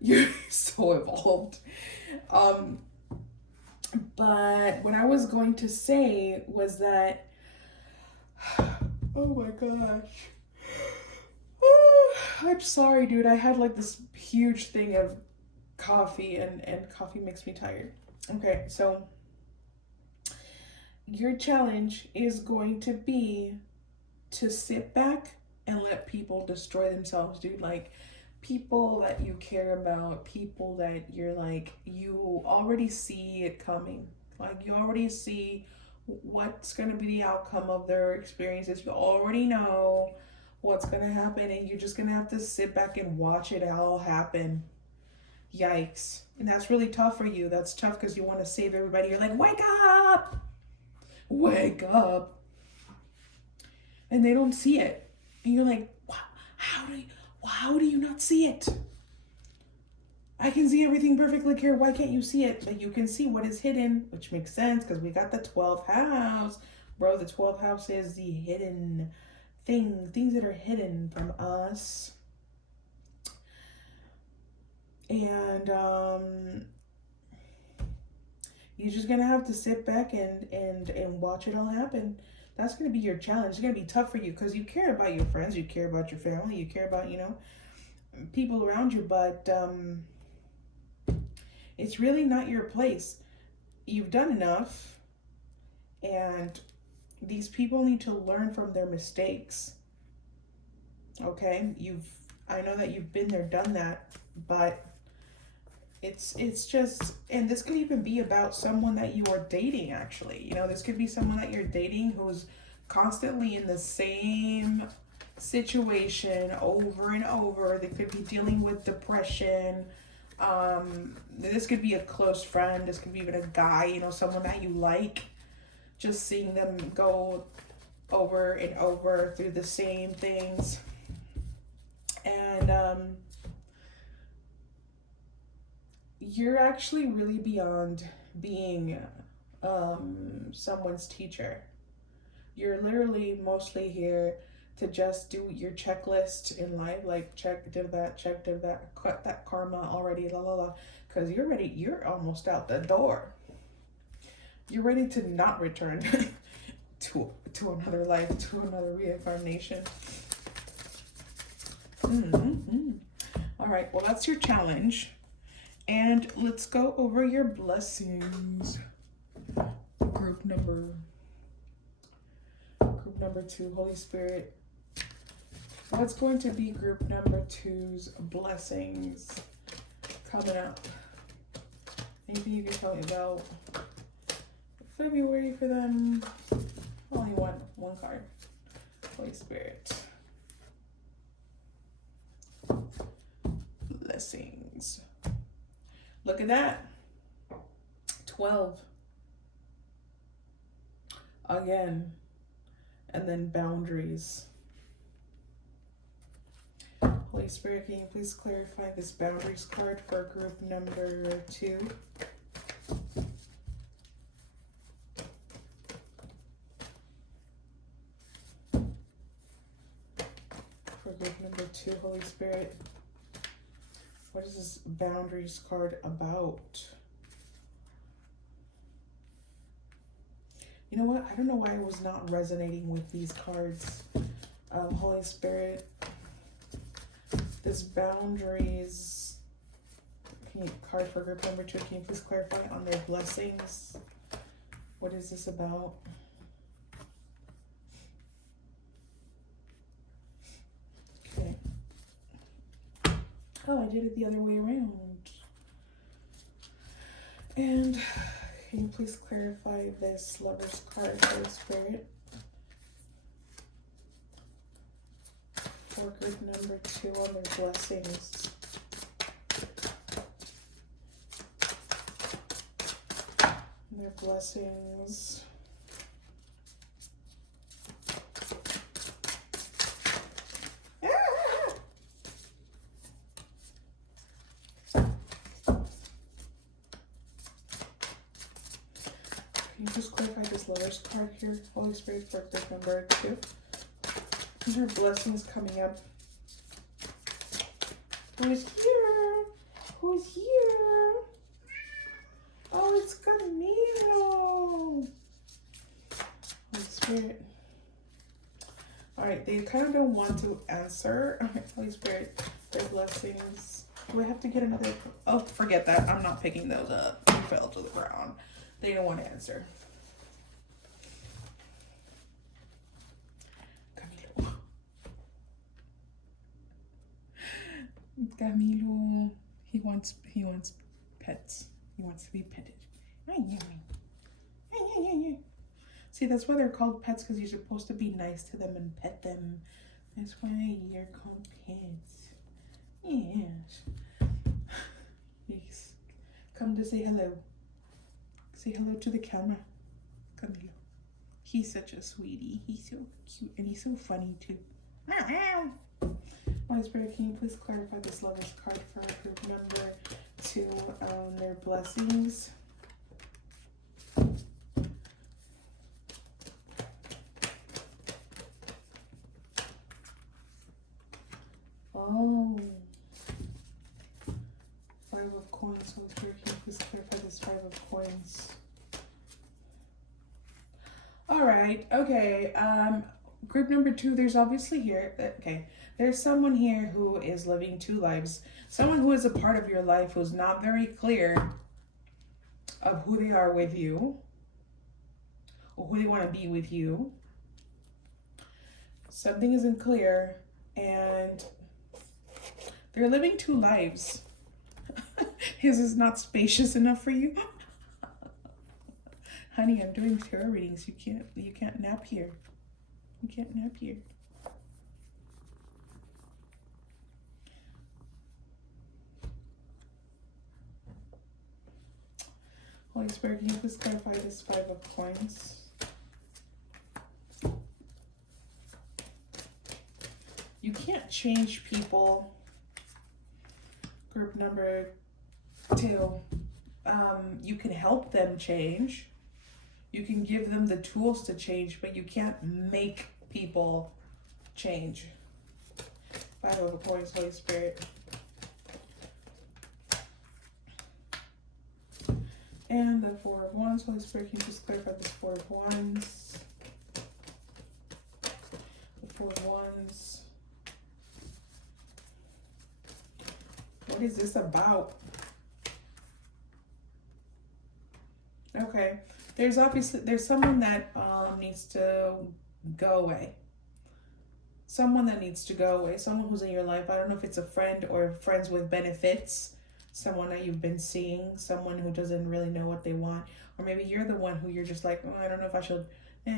You're so evolved. But what I was going to say was that, oh my gosh. I'm sorry, dude. I had like this huge thing of coffee and coffee makes me tired. Okay, so your challenge is going to be to sit back and let people destroy themselves, dude. Like, people that you care about, people that you're like, you already see it coming. Like, you already see what's going to be the outcome of their experiences. You already know what's going to happen, and you're just going to have to sit back and watch it all happen. Yikes. And that's really tough for you. That's tough because you want to save everybody. You're like, wake up! Wake up! And they don't see it. And you're like, wow, how do you not see it? I can see everything perfectly clear. Why can't you see it? But you can see what is hidden, which makes sense because we got the 12th house. Bro, the 12th house is the hidden things that are hidden from us. And you're just gonna have to sit back and watch it all happen. That's gonna be your challenge. It's gonna be tough for you because you care about your friends, you care about your family, you care about, people around you, but it's really not your place. You've done enough. And these people need to learn from their mistakes. Okay? I know that you've been there, done that, but it's just, and this could even be about someone that you are dating, actually. You know, this could be someone that you're dating who's constantly in the same situation over and over. They could be dealing with depression. This could be a close friend. This could be even a guy, you know, someone that you like. Just seeing them go over and over through the same things. And you're actually really beyond being someone's teacher. You're literally mostly here to just do your checklist in life, like check, did that, cut that karma already, la la la, because you're almost out the door. You're ready to not return to another life, to another reincarnation. All right, well, that's your challenge. And let's go over your blessings. Group number 2, Holy Spirit. What's going to be group number 2's blessings coming up? Anything you can tell me about February for them? Only one card. Holy Spirit. Blessings. Look at that. 12. Again. And then boundaries. Holy Spirit, can you please clarify this boundaries card for group number 2? For group number 2, Holy Spirit. What is this boundaries card about? You know what? I don't know why I was not resonating with these cards. Holy Spirit, this boundaries card for group number 2. Can you please clarify on their blessings? What is this about? Okay. Oh, I did it the other way around. And can you please clarify this Lover's card, Holy Spirit? For group number 2 on their blessings. Their blessings. Can you just clarify this Lover's card here, Holy Spirit, for group number 2? These are blessings coming up. Who's here? Who's here? Oh, it's Camilo. Holy Spirit. Alright, they kind of don't want to answer. Alright, Holy Spirit, their blessings. Do I have to get another? Oh, forget that. I'm not picking those up. They fell to the ground. They don't want to answer. Camilo, he wants pets. He wants to be petted. See, that's why they're called pets, because you're supposed to be nice to them and pet them. That's why you're called pets. Yes. Yes. Come to say hello. Say hello to the camera, Camilo. He's such a sweetie. He's so cute and he's so funny too. Holy Spirit, can you please clarify this Lover's card for group number 2 on their blessings? Oh. 5 of coins. Holy Spirit, can you please clarify this 5 of coins? All right. Okay. Group number 2, there's obviously here. Okay. There's someone here who is living 2 lives. Someone who is a part of your life who's not very clear of who they are with you, who they want to be with you. Something isn't clear, and they're living two lives. His is not spacious enough for you. Honey, I'm doing tarot readings. You can't nap here. You can't nap here. Holy Spirit, can you please clarify this Five of Coins? You can't change people. Group number 2. You can help them change. You can give them the tools to change, but you can't make people change. Five of Coins, Holy Spirit. And the Four of Wands, Holy Spirit, can you just clarify this Four of Wands? The Four of Wands. What is this about? Okay, there's someone that needs to go away. Someone that needs to go away. Someone who's in your life. I don't know if it's a friend or friends with benefits. Someone that you've been seeing. Someone who doesn't really know what they want. Or maybe you're the one who you're just like, oh, I don't know if I should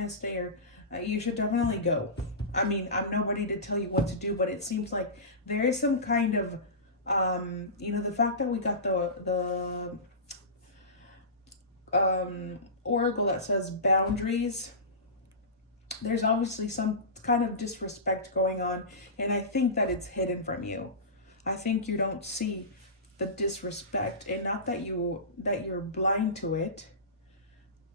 stay or you should definitely go. I mean, I'm nobody to tell you what to do, but it seems like there is some kind of, the fact that we got the oracle that says boundaries, there's obviously some kind of disrespect going on, and I think that it's hidden from you. I think you don't see the disrespect, and not that you're blind to it,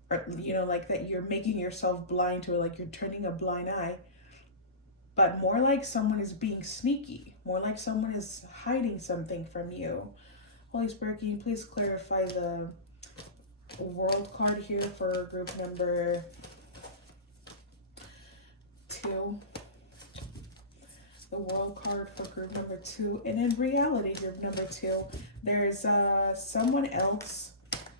or like that you're making yourself blind to it, like you're turning a blind eye, but more like someone is being sneaky, more like someone is hiding something from you. Holy Spirit, can you please clarify the World card here for group number 2? The World card for group number 2. And in reality, group number 2, there's someone else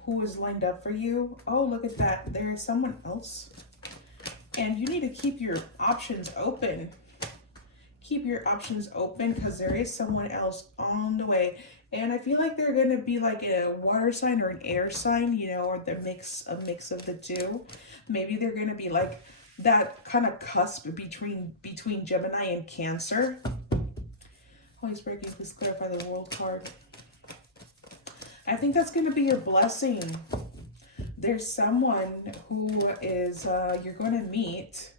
who is lined up for you. Oh, look at that. There's someone else. And you need to keep your options open. Keep your options open, because there is someone else on the way. And I feel like they're going to be like a water sign or an air sign, or a mix of the two. Maybe they're going to be like that kind of cusp between Gemini and Cancer. Holy Spirit, can you please clarify the World card? I think that's going to be your blessing. There's someone who is you're going to meet.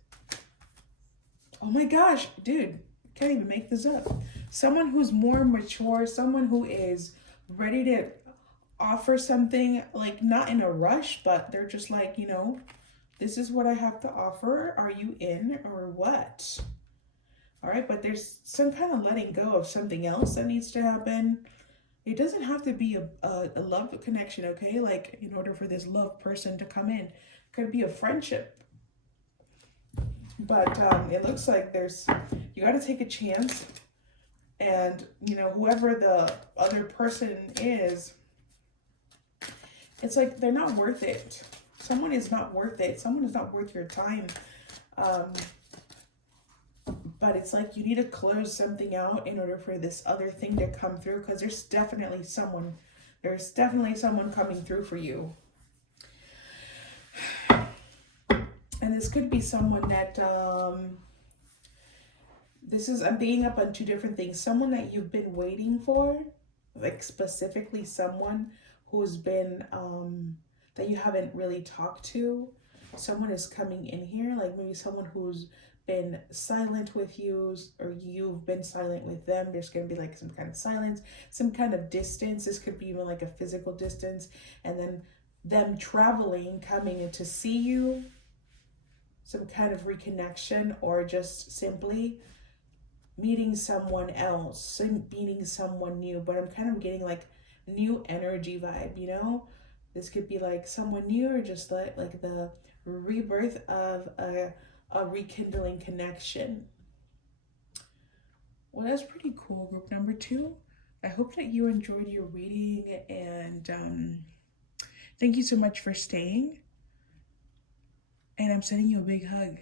Oh my gosh, dude, can't even make this up. Someone who's more mature, someone who is ready to offer something, like not in a rush, but they're just like, this is what I have to offer. Are you in or what? All right, but there's some kind of letting go of something else that needs to happen. It doesn't have to be a love connection, okay? Like, in order for this love person to come in, it could be a friendship. But it looks like you got to take a chance. And, whoever the other person is, it's like they're not worth it. Someone is not worth it. Someone is not worth your time. But it's like you need to close something out in order for this other thing to come through, because there's definitely someone coming through for you. And this could be someone that, I'm being up on two different things. Someone that you've been waiting for, like specifically someone who's been, that you haven't really talked to. Someone is coming in here, like maybe someone who's been silent with you, or you've been silent with them. There's going to be like some kind of silence, some kind of distance. This could be even like a physical distance, and then them traveling, coming in to see you, some kind of reconnection, or just simply meeting someone else, meeting someone new. But I'm kind of getting like new energy vibe, This could be like someone new, or just like the rebirth of a rekindling connection. Well, that's pretty cool, group number 2. I hope that you enjoyed your reading, and thank you so much for staying. And I'm sending you a big hug.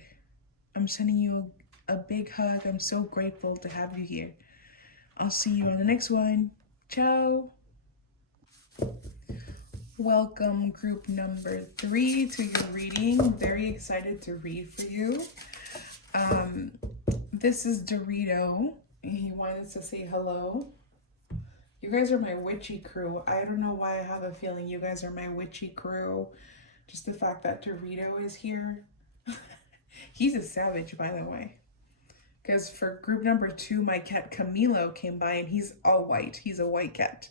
I'm sending you a big hug. I'm so grateful to have you here. I'll see you on the next one. Ciao. Welcome group number 3 to your reading. Very excited to read for you. This is Dorito. He wanted to say hello. You guys are my witchy crew. I don't know why I have a feeling you guys are my witchy crew. Just the fact that Dorito is here. He's a savage, by the way. Because for group number 2, my cat Camilo came by and he's all white. He's a white cat.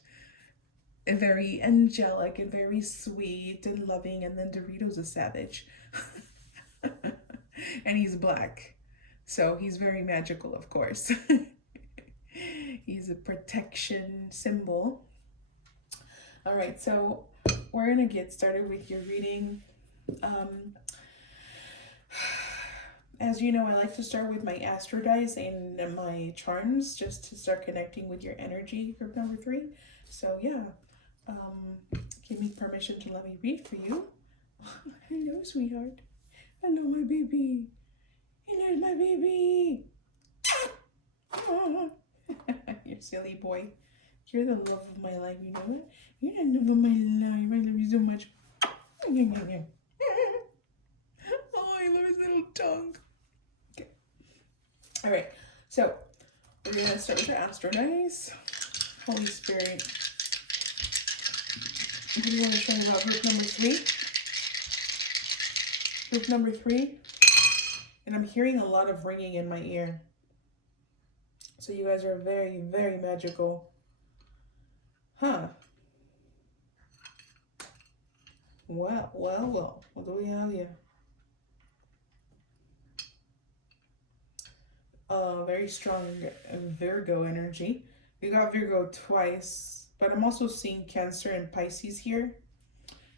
And very angelic and very sweet and loving. And then Dorito's a savage. And he's black. So he's very magical, of course. He's a protection symbol. All right, so we're going to get started with your reading. As you know, I like to start with my astro dice and my charms just to start connecting with your energy, group number 3. So yeah, give me permission to let me read for you. Hello, sweetheart. Hello, my baby. Hello, my baby. You silly boy. You're the love of my life, you know that? You're the love of my life. I love you so much. Oh, I love his little tongue. Okay. All right. So we're going to start with our astro dice. Holy Spirit. Do you want to show me about group number 3? Group number 3. And I'm hearing a lot of ringing in my ear. So you guys are very, very magical. Huh. Well. What do we have here? Very strong Virgo energy. We got Virgo twice, but I'm also seeing Cancer and Pisces here.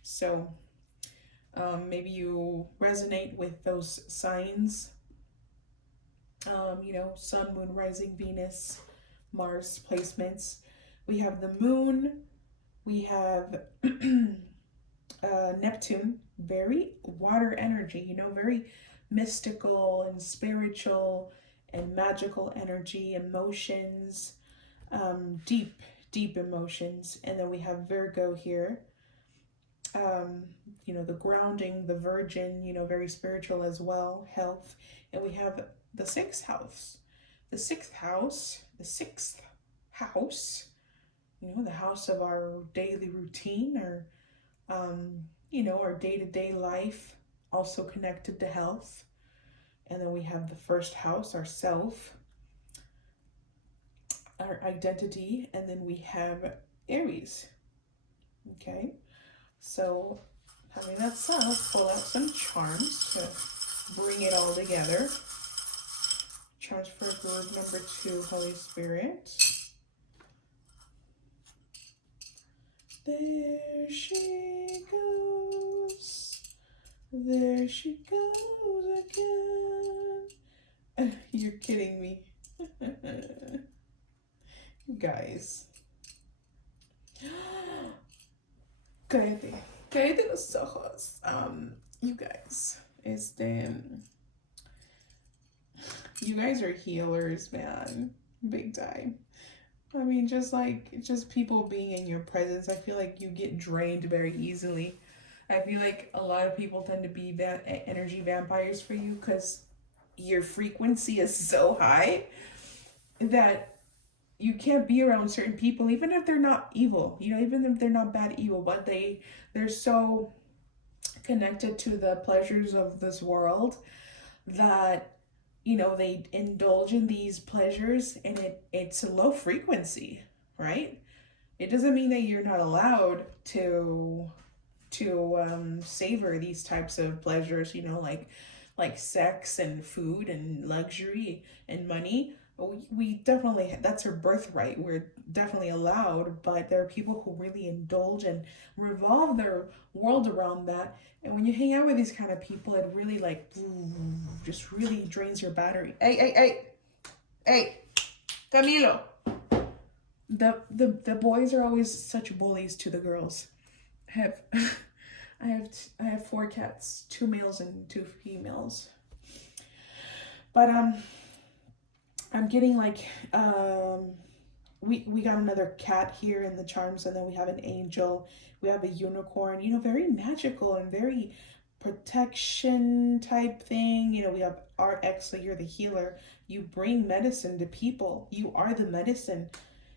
So maybe you resonate with those signs. You know, Sun, Moon, Rising, Venus, Mars placements. We have the Moon. We have Neptune. Very water energy, you know, very mystical and spiritual and magical energy, emotions, deep emotions. And then we have Virgo here. You know, the grounding, the Virgin, you know, very spiritual as well, health. And we have the 6th house. The 6th house, you know, the house of our daily routine, or, you know, our day-to-day life, also connected to health. And then we have the 1st house, our self, our identity, and then we have Aries. Okay, so having that said, let's pull out some charms to bring it all together. Charms for group number 2, Holy Spirit. There she goes. There she goes again. You're kidding me. Guys. Cállate los ojos. You guys. You guys are healers, man. Big time. I mean, just people being in your presence, I feel like you get drained very easily. I feel like a lot of people tend to be energy vampires for you because your frequency is so high that you can't be around certain people, even if they're not evil, you know, even if they're not bad evil, but they're so connected to the pleasures of this world that, you know, they indulge in these pleasures, and it's a low frequency, right? It doesn't mean that you're not allowed to savor these types of pleasures, you know, like sex and food and luxury and money. We definitely, that's our birthright. We're definitely allowed, but there are people who really indulge and revolve their world around that. And when you hang out with these kind of people, it really just really drains your battery. Hey, Camilo. The boys are always such bullies to the girls. I have 4 cats, 2 males and 2 females. But I'm getting like we got another cat here in the charms, and then we have an angel, we have a unicorn, very magical and very protection type thing. We have RX, so you're the healer. You bring medicine to people. You are the medicine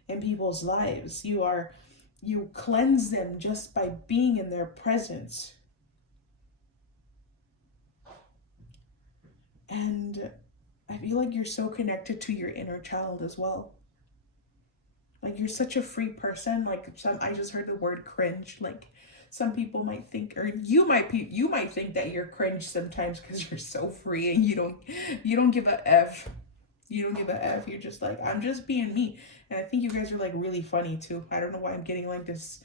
in people's lives. You cleanse them just by being in their presence. And I feel like you're so connected to your inner child as well. Like, you're such a free person. Like, I just heard the word cringe. Like, some people might think, or you might think that you're cringe sometimes because you're so free and you don't give a f. You don't give a f. You're just like, I'm just being me. And I think you guys are like really funny too. I don't know why I'm getting like this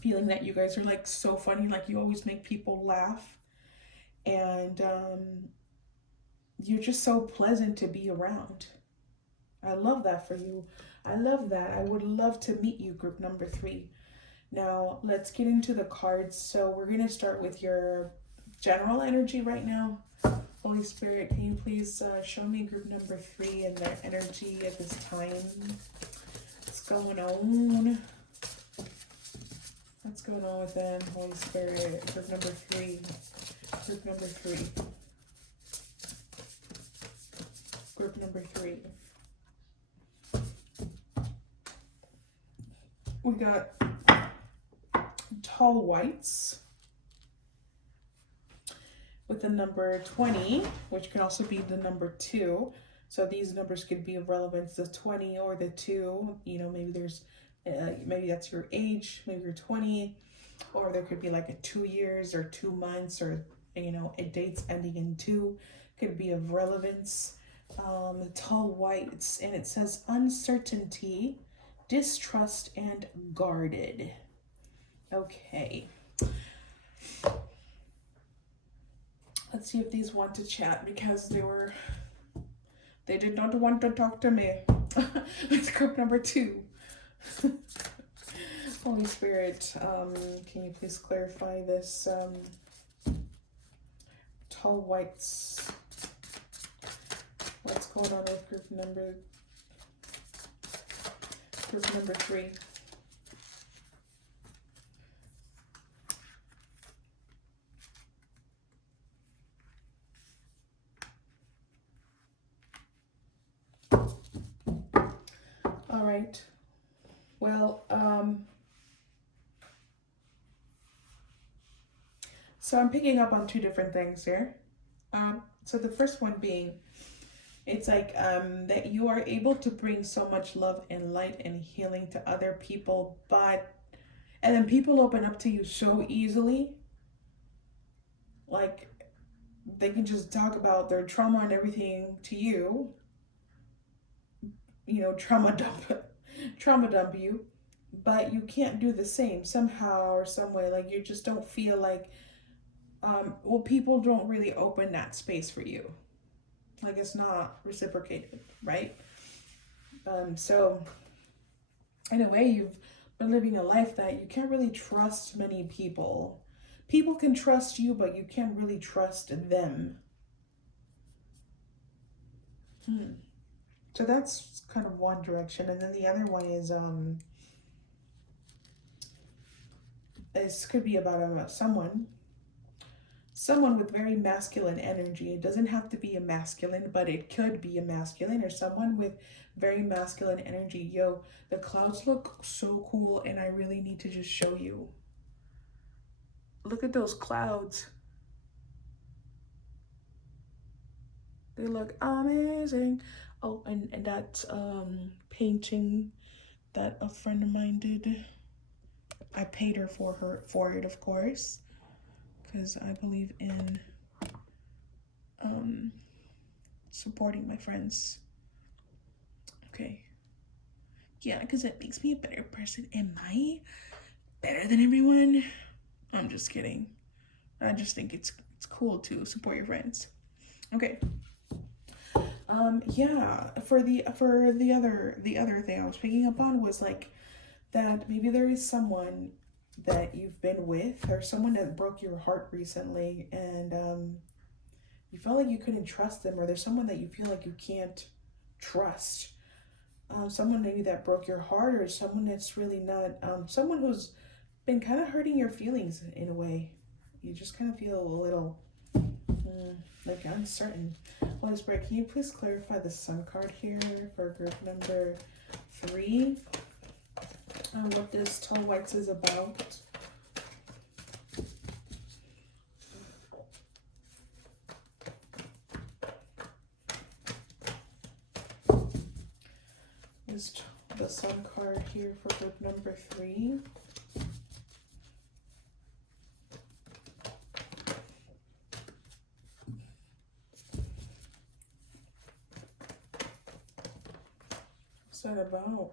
feeling that you guys are like so funny. Like, you always make people laugh, and you're just so pleasant to be around. I love that for you. I love that. I would love to meet you, group number 3. Now, let's get into the cards. So we're going to start with your general energy right now. Holy Spirit, can you please show me group number 3 and their energy at this time? What's going on? What's going on with them? Holy Spirit, group number 3. Group number 3. Group number 3. We got tall whites with the number 20, which can also be the number 2. So these numbers could be of relevance, the 20 or the 2. Maybe there's, maybe that's your age, maybe you're 20, or there could be like a 2 years or 2 months, or, a dates ending in 2 could be of relevance. The tall whites, and it says uncertainty, distrust, and guarded. Okay. Let's see if these want to chat, because they did not want to talk to me. It's group number 2. Holy Spirit, can you please clarify this? Tall whites. What's going on with group number 3? All right. Well, so I'm picking up on 2 different things here. So the first one being, it's like that you are able to bring so much love and light and healing to other people, and then people open up to you so easily. Like, they can just talk about their trauma and everything to you, trauma dump you, but you can't do the same somehow or some way. Like, you just don't feel like, people don't really open that space for you. Like, it's not reciprocated, right? So in a way, you've been living a life that you can't really trust many people. People can trust you, but you can't really trust them. So that's kind of one direction. And then the other one is, this could be about someone with very masculine energy. It doesn't have to be a masculine, but it could be a masculine, or someone with very masculine energy. Yo, the clouds look so cool, and I really need to just show you. Look at those clouds. They look amazing. Oh, and that painting that a friend of mine did, I paid her for it, of course, because I believe in supporting my friends. Okay. Yeah, because it makes me a better person. Am I better than everyone? I'm just kidding. I just think it's cool to support your friends. Okay. Yeah, for the other thing I was picking up on was like that maybe there is someone that you've been with, or someone that broke your heart recently, and you felt like you couldn't trust them, or there's someone that you feel like you can't trust. Someone maybe that broke your heart, or someone that's really not, someone who's been kind of hurting your feelings in a way. You just kind of feel a little like uncertain. Holy Spirit, can you please clarify the Sun card here for group number 3? What this Tall Whites is about. Is the Sun card here for group number 3. What's that about?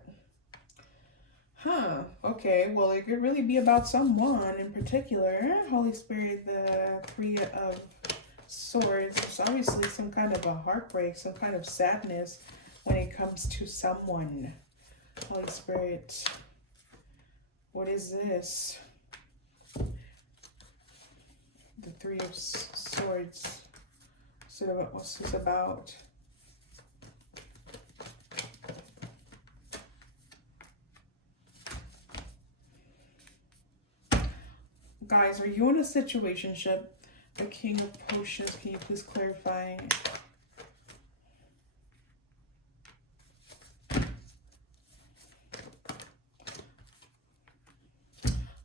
Okay, well, it could really be about someone in particular. Holy Spirit, the 3 of Swords. It's obviously some kind of a heartbreak, some kind of sadness when it comes to someone. Holy Spirit, what is this? The 3 of Swords. So what's this about? Guys, are you in a situationship? The King of Potions, can you please clarify?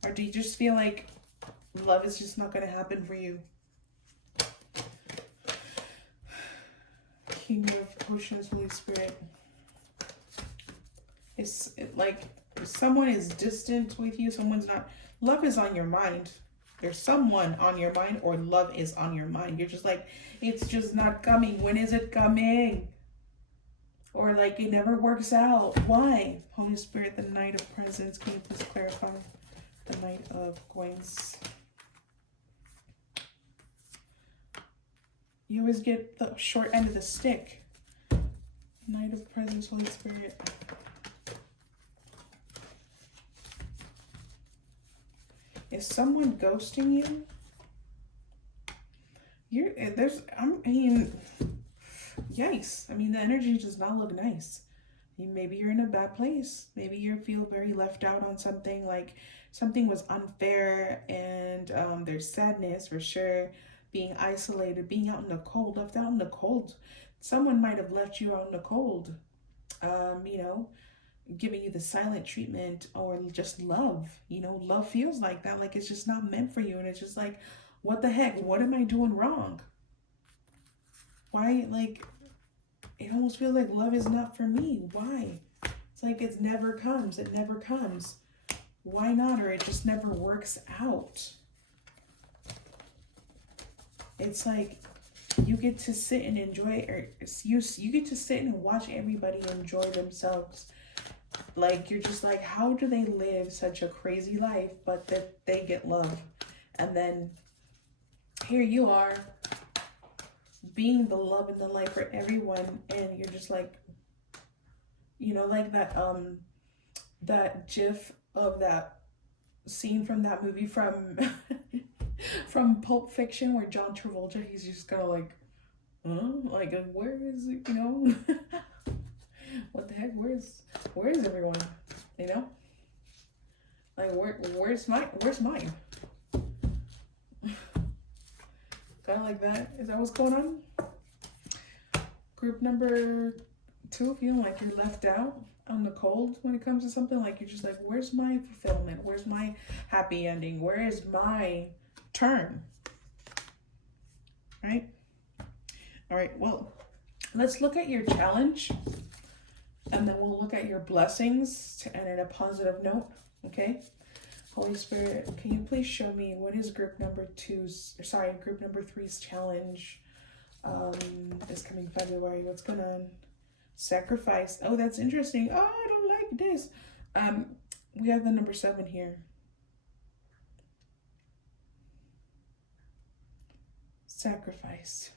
Or do you just feel like love is just not going to happen for you? King of Potions, Holy Spirit. It's like someone is distant with you, someone's not. Love is on your mind. There's someone on your mind, or love is on your mind. You're just like, it's just not coming. When is it coming? Or like it never works out. Why? Holy Spirit, the Knight of Presents. Can you please clarify? The Knight of Coins. You always get the short end of the stick. Knight of Presents, Holy Spirit. Is someone ghosting you? Yikes. I mean, the energy does not look nice. Maybe you're in a bad place. Maybe you feel very left out on something, like something was unfair, and there's sadness for sure. Being isolated, being out in the cold, left out in the cold. Someone might have left you out in the cold. Giving you the silent treatment, or just love. Love feels like that, like it's just not meant for you, and it's just like, what the heck, what am I doing wrong? Why? Like, it almost feels like love is not for me. Why? It's like it never comes. Why not? Or it just never works out. It's like you get to sit and enjoy, or you get to sit and watch everybody enjoy themselves. Like, you're just like, how do they live such a crazy life, but that they get love? And then here you are, being the love and the light for everyone, and you're just like, like that gif of that scene from that movie from from Pulp Fiction, where John Travolta, he's just kind of like, like, where is it, what the heck, where is everyone, like, where's mine? Kind of like that. Is that what's going on? Group number 2, feeling like you're left out on the cold when it comes to something. Like, you're just like, where's my fulfillment? Where's my happy ending? Where is my turn? Right? All right, well, let's look at your challenge, and then we'll look at your blessings to end on a positive note, okay? Holy Spirit, can you please show me what is group number 3's challenge this coming February? What's going on? Sacrifice. Oh, that's interesting. Oh, I don't like this. We have the number 7 here. Sacrifice.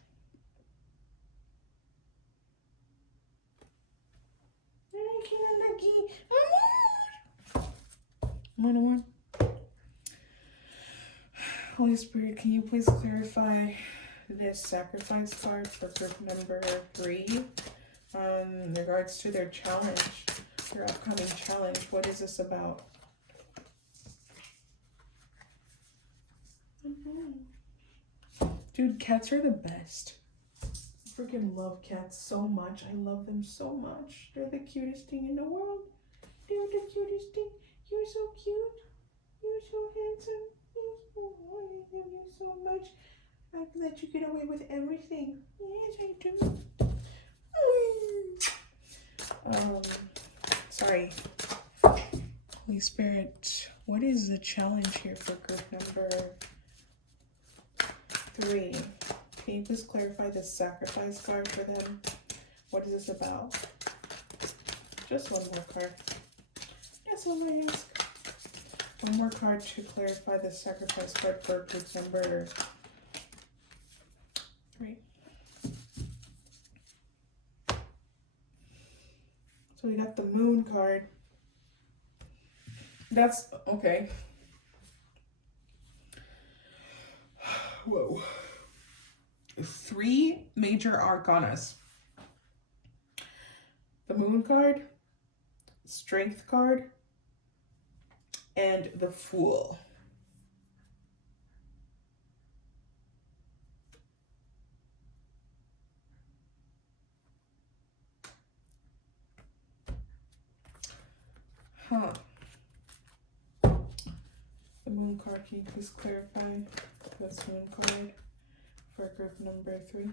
One. Holy Spirit, can you please clarify this sacrifice card for group number 3 in regards to their challenge, their upcoming challenge? What is this about? Dude, cats are the best. I freaking love cats so much. I love them so much. They're the cutest thing in the world. They're the cutest thing. You're so cute. You're so handsome. I love you so much. I let you get away with everything. Yes, I do. Sorry. Holy Spirit, what is the challenge here for group number 3? Can you please clarify the sacrifice card for them? What is this about? Just one more card. That's all I ask. One more card to clarify the sacrifice card for group number 3. So we got the moon card. That's okay. Whoa. 3 major arcanas. The moon card, strength card, and the fool. Huh. The moon card, can you please clarify this moon card for group number 3?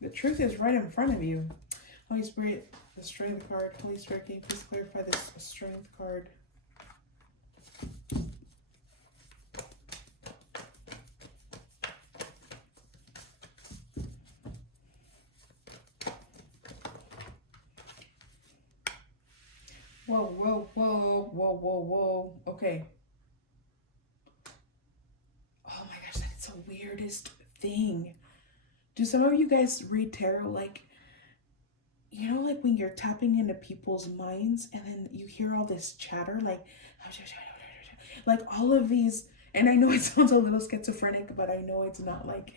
The truth is right in front of you. Holy Spirit, the strength card. Holy Spirit, can you please clarify this strength card? Whoa, whoa, whoa, whoa, whoa, whoa. Okay. Oh my gosh, that's the weirdest thing. Do some of you guys read tarot like, you know, like when you're tapping into people's minds and then you hear all this chatter, like all of these, and I know it sounds a little schizophrenic, but I know it's not. Like,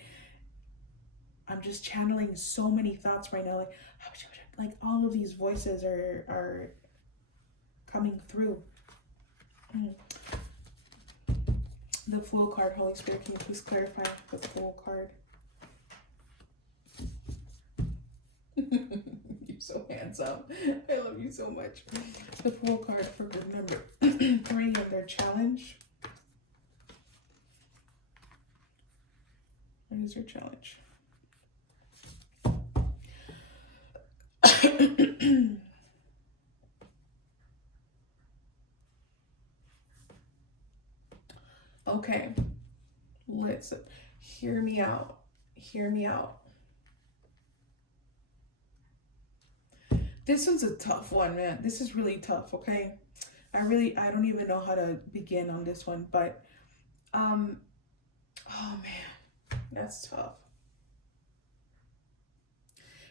I'm just channeling so many thoughts right now, like all of these voices are coming through. The Fool card, Holy Spirit, can you please clarify the Fool card? You're so handsome. I love you so much. The Fool card for group number 3 and their challenge. What is your challenge? Okay, listen, hear me out. Hear me out. This one's a tough one, man. This is really tough, okay? I don't even know how to begin on this one, but oh man, that's tough.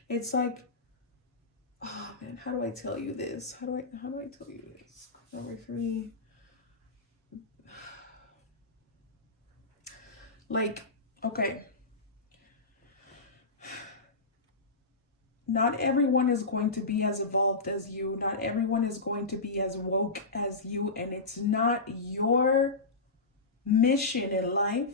It's like, oh man, how do I tell you this? How do I tell you this? Number 3. Like, okay. Not everyone is going to be as evolved as you. Not everyone is going to be as woke as you. And it's not your mission in life.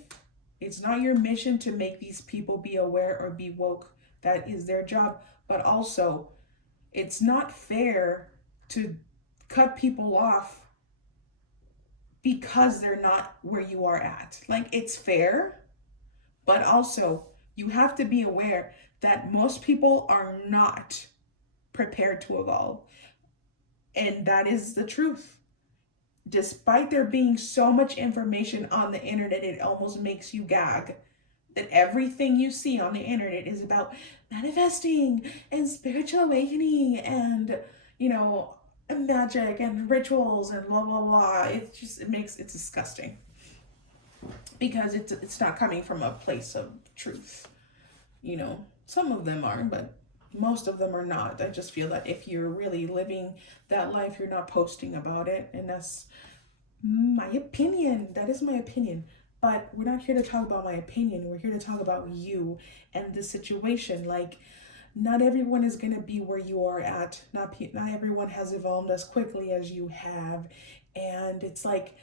It's not your mission to make these people be aware or be woke. That is their job. But also, it's not fair to cut people off because they're not where you are at. Like, it's fair, but also you have to be aware that most people are not prepared to evolve. And that is the truth. Despite there being so much information on the internet, it almost makes you gag that everything you see on the internet is about manifesting and spiritual awakening and, you know, magic and rituals and blah, blah, blah. It's disgusting. Because it's not coming from a place of truth. You know, some of them are, but Most of them are not. I just feel that if you're really living that life, you're not posting about it. And that's my opinion. That is my opinion. But we're not here to talk about my opinion. We're here to talk about you and the situation. Like, not everyone is going to be where you are at. Not everyone has evolved as quickly as you have. And it's like,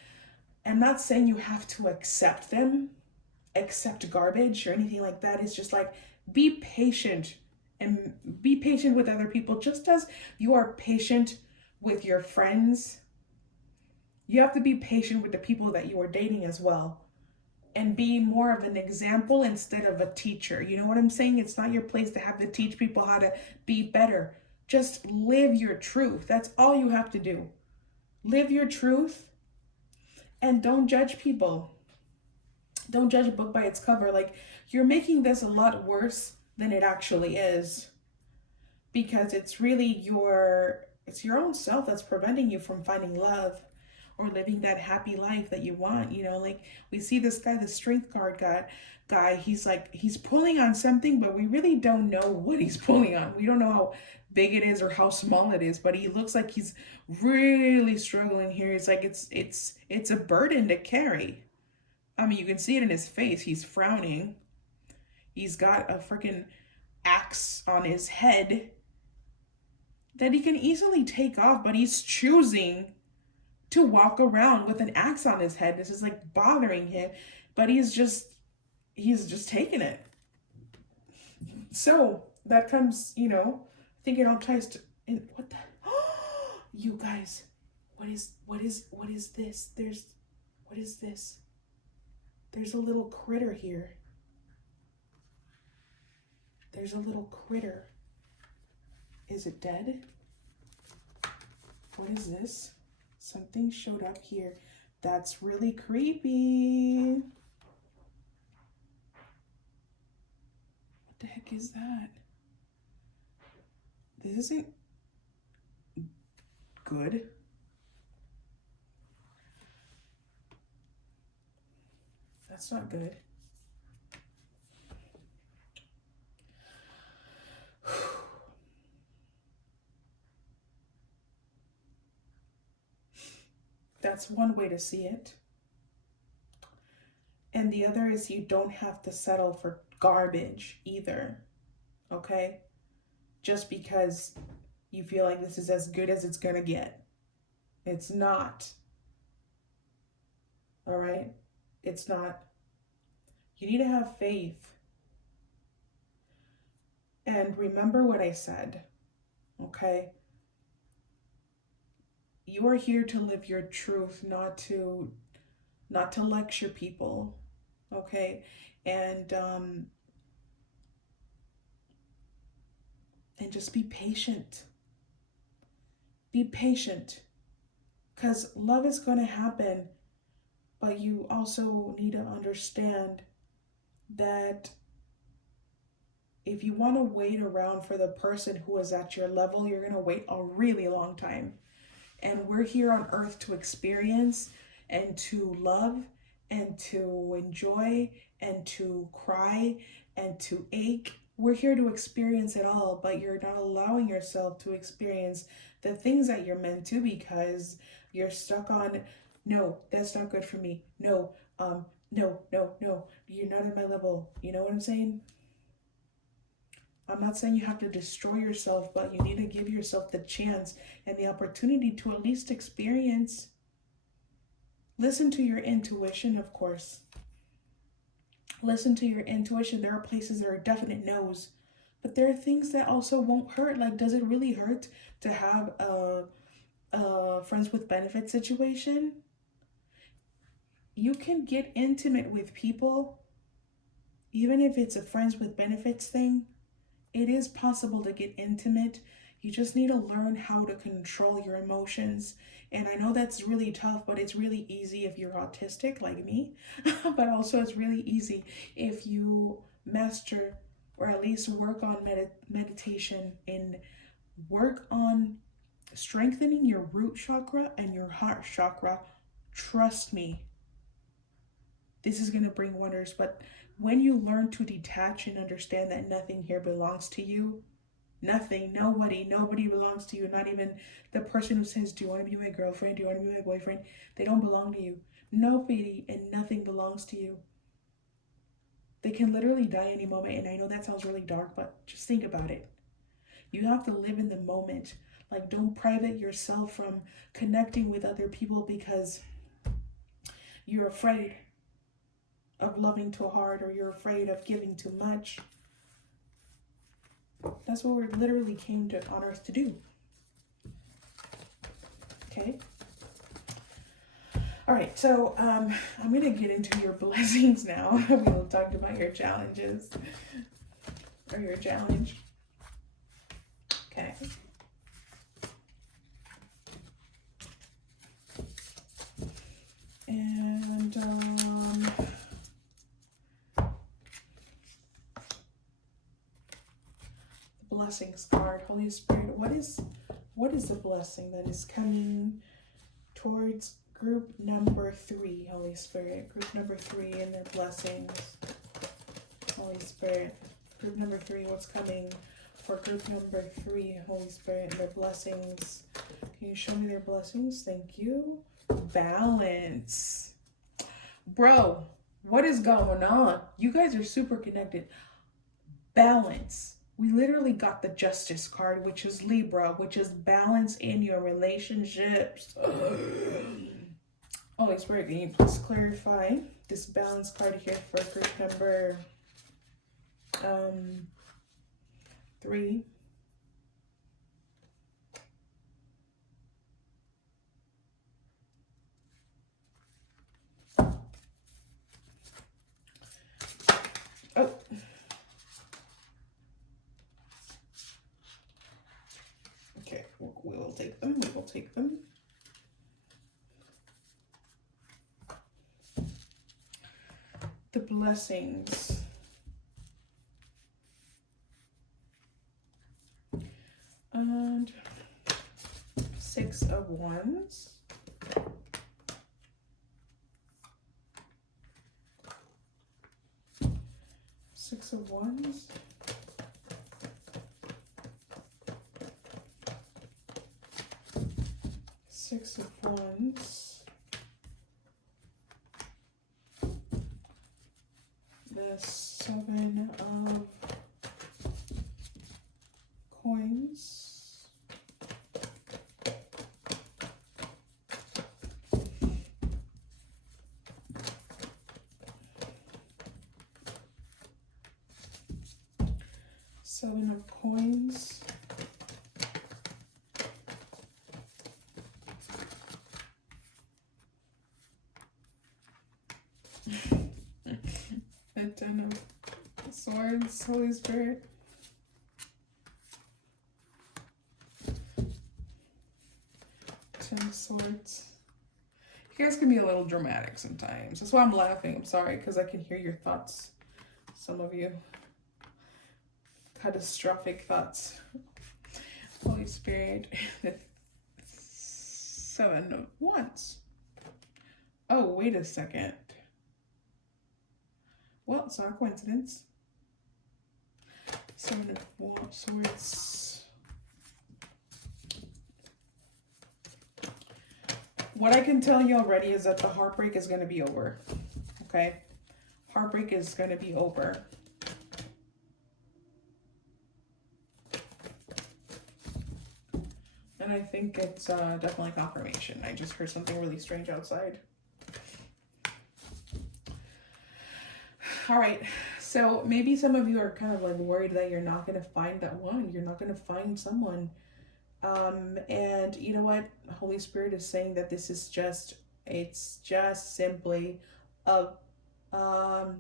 I'm not saying you have to accept them, accept garbage or anything like that. It's just like, be patient and be patient with other people just as you are patient with your friends. You have to be patient with the people that you are dating as well, and be more of an example instead of a teacher. You know what I'm saying? It's not your place to have to teach people how to be better. Just live your truth. That's all you have to do. Live your truth and don't judge people. Don't judge a book by its cover. Like, you're making this a lot worse than it actually is, because it's really it's your own self that's preventing you from finding love or living that happy life that you want. Like, we see this guy, the strength card guy, he's like, he's pulling on something, but we really don't know what he's pulling on. We don't know how big it is or how small it is, but he looks like he's really struggling here. It's like it's a burden to carry. I mean, you can see it in his face. He's frowning. He's got a freaking axe on his head that he can easily take off, but he's choosing to walk around with an axe on his head. This is like bothering him, but he's just taking it. So that comes, I think it all ties to, what the, you guys, what is this? What is this? There's a little critter here. There's a little critter. Is it dead? What is this? Something showed up here. That's really creepy. What the heck is that? This isn't good. That's not good. That's one way to see it. And the other is, you don't have to settle for garbage either. Okay? Just because you feel like this is as good as it's gonna get. It's not. All right? It's not. You need to have faith. And remember what I said. Okay? You are here to live your truth, not to lecture people. Okay? And just be patient. Be patient. Because love is going to happen, but you also need to understand that if you want to wait around for the person who is at your level, you're going to wait a really long time. And we're here on earth to experience and to love and to enjoy and to cry and to ache. We're here to experience it all, but you're not allowing yourself to experience the things that you're meant to, because you're stuck on, no, that's not good for me. No, no, you're not at my level. You know what I'm saying? I'm not saying you have to destroy yourself, but you need to give yourself the chance and the opportunity to at least experience. Listen to your intuition, of course. Listen to your intuition. There are places that are definite no's, but there are things that also won't hurt. Like, does it really hurt to have a friends with benefits situation? You can get intimate with people, even if it's a friends with benefits thing. It is possible to get intimate. You just need to learn how to control your emotions. And I know that's really tough, but it's really easy if you're autistic like me. But also it's really easy if you master, or at least work on meditation and work on strengthening your root chakra and your heart chakra. Trust me, this is going to bring wonders. But when you learn to detach and understand that nothing here belongs to you, Nothing, nobody belongs to you. Not even the person who says, do you want to be my girlfriend? Do you want to be my boyfriend? They don't belong to you. Nobody and nothing belongs to you. They can literally die any moment. And I know that sounds really dark, but just think about it. You have to live in the moment. Like, don't private yourself from connecting with other people because you're afraid of loving too hard or you're afraid of giving too much. That's what we literally came to on earth to do. Okay? All right, so I'm going to get into your blessings now. We'll talk about your challenges or your challenge. Okay. And the blessings card, Holy Spirit, what is the blessing that is coming towards group number 3, Holy Spirit? Group number 3 and their blessings. Holy Spirit. Group number 3, what's coming for group number 3, Holy Spirit, and their blessings? Can you show me their blessings? Thank you. Balance. Bro, what is going on? You guys are super connected. Balance. We literally got the Justice card, which is Libra, which is balance in your relationships. Holy Spirit, can you please clarify this balance card here for group number 3? Oh. Okay, we will take them. We will take them. The blessings. And 6 of Wands. Six of Wands. Six of Wands. The 7 of Coins. Seven of Coins. The 10 of Swords, Holy Spirit. Ten of Swords. You guys can be a little dramatic sometimes. That's why I'm laughing. I'm sorry, because I can hear your thoughts. Some of you. Catastrophic thoughts. Holy Spirit. The 7 of Wands. Oh, wait a second. Well, it's not a coincidence. 7 of Swords. What I can tell you already is that the heartbreak is going to be over. Okay? Heartbreak is going to be over. And I think it's definitely confirmation. I just heard something really strange outside. All right, so maybe some of you are kind of like worried that you're not going to find that one. You're not going to find someone. And you know what? Holy Spirit is saying that this is just, it's just simply a, not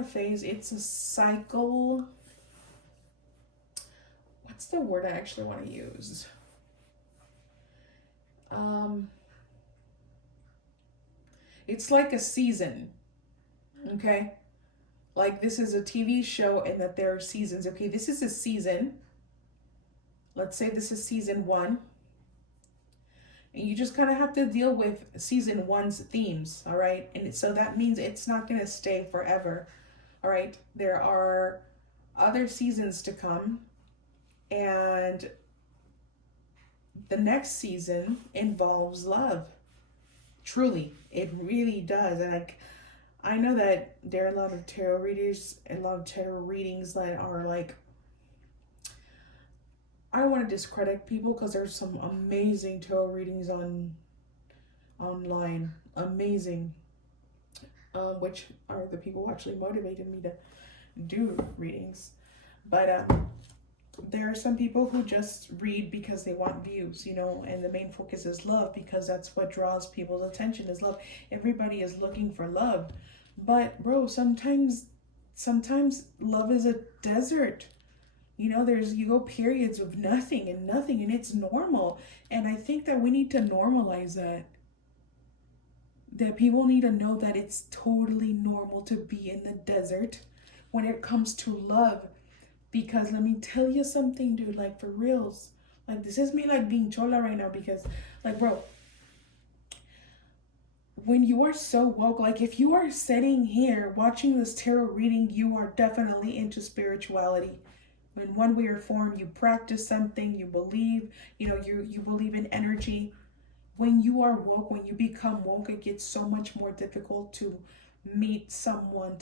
a phase, it's a cycle. What's the word I actually want to use? It's like a season, okay? Like this is a TV show and that there are seasons. Okay, this is a season. Let's say this is season 1. And you just kind of have to deal with season 1's themes, all right? And so that means it's not going to stay forever, all right? There are other seasons to come. And the next season involves love. Truly, it really does. And I know that there are a lot of tarot readers, a lot of tarot readings that are like, I don't want to discredit people because there's some amazing tarot readings online, amazing, which are the people who actually motivated me to do readings. But there are some people who just read because they want views, and the main focus is love because that's what draws people's attention is love. Everybody is looking for love. But bro, sometimes love is a desert. There's you go periods of nothing and nothing, and it's normal. And I think that we need to normalize that people need to know that it's totally normal to be in the desert when it comes to love. Because let me tell you something, dude, like for reals. Like this is me like being chola right now because like bro, when you are so woke, like if you are sitting here watching this tarot reading, you are definitely into spirituality. In one way or form, you practice something, you believe, you believe in energy. When you are woke, when you become woke, it gets so much more difficult to meet someone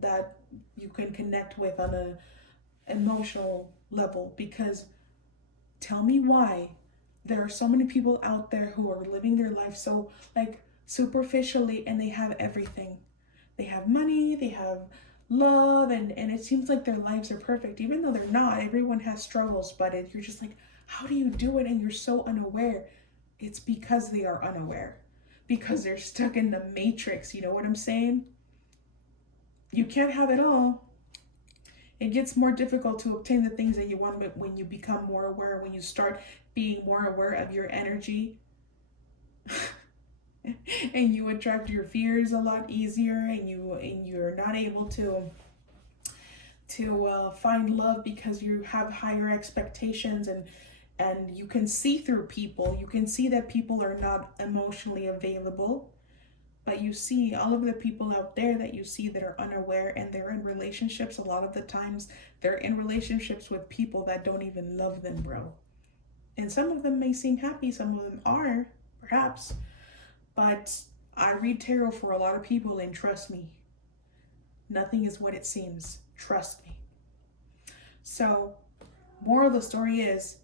that you can connect with on a emotional level. Because tell me why there are so many people out there who are living their life so like superficially, and they have everything. They have money, they have love, and it seems like their lives are perfect, even though they're not. Everyone has struggles, but you're just like, how do you do it? And you're so unaware. It's because they are unaware, because they're stuck in the matrix. You know what I'm saying? You can't have it all. It gets more difficult to obtain the things that you want, but when you become more aware, when you start being more aware of your energy, and you attract your fears a lot easier, and you're not able to find love because you have higher expectations, and you can see through people. You can see that people are not emotionally available, but you see all of the people out there that you see that are unaware, and they're in relationships. A lot of the times they're in relationships with people that don't even love them, bro. And some of them may seem happy, some of them are, perhaps, but I read tarot for a lot of people, and trust me, nothing is what it seems. Trust me. So, moral of the story is,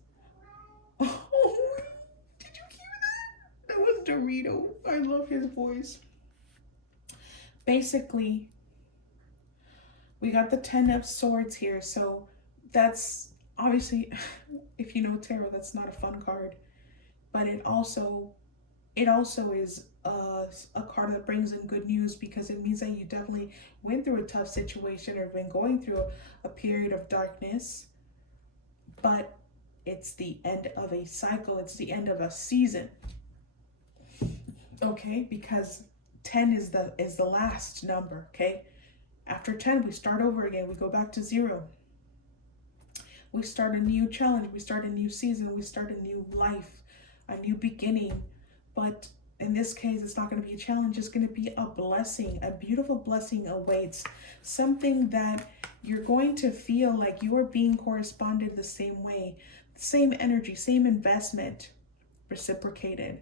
oh, did you hear that? That was Dorito. I love his voice. Basically, we got the 10 of swords here. So that's obviously, if you know tarot, that's not a fun card. But it also is a card that brings in good news, because it means that you definitely went through a tough situation or been going through a period of darkness. But it's the end of a cycle, it's the end of a season. Okay, because 10 is the last number. Okay, after 10 we start over again, we go back to 0. We start a new challenge, we start a new season, we start a new life, a new beginning. But in this case, it's not going to be a challenge, it's going to be a blessing. A beautiful blessing awaits. Something that you're going to feel like you are being corresponded the same way, same energy, same investment reciprocated.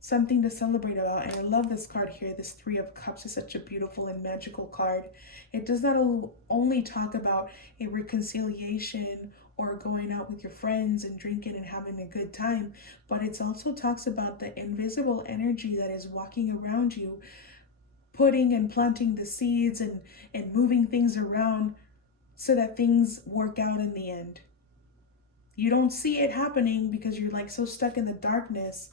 Something to celebrate about. And I love this card here. This 3 of Cups is such a beautiful and magical card. It does not only talk about a reconciliation or going out with your friends and drinking and having a good time, but it also talks about the invisible energy that is walking around you, putting and planting the seeds and moving things around so that things work out in the end. You don't see it happening because you're like so stuck in the darkness,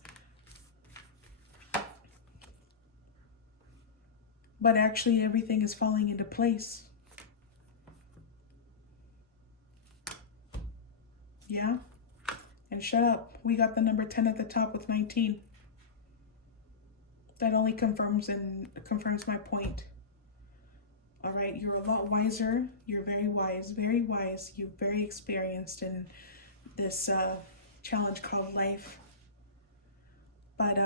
but actually everything is falling into place. Yeah? And shut up. We got the number 10 at the top with 19. That only confirms my point. All right, you're a lot wiser. You're very wise, very wise. You're very experienced in this challenge called life. But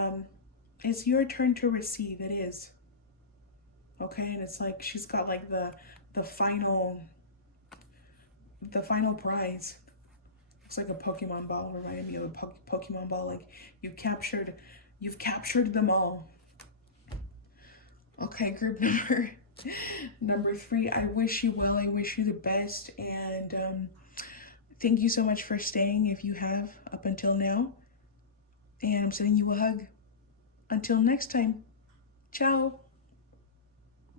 it's your turn to receive. It is. Okay, and it's like she's got like the final prize. Looks like a Pokemon ball. Reminded me of a Pokemon ball. Like you've captured them all. Okay, group number 3. I wish you well. I wish you the best, and thank you so much for staying if you have up until now. And I'm sending you a hug. Until next time, ciao.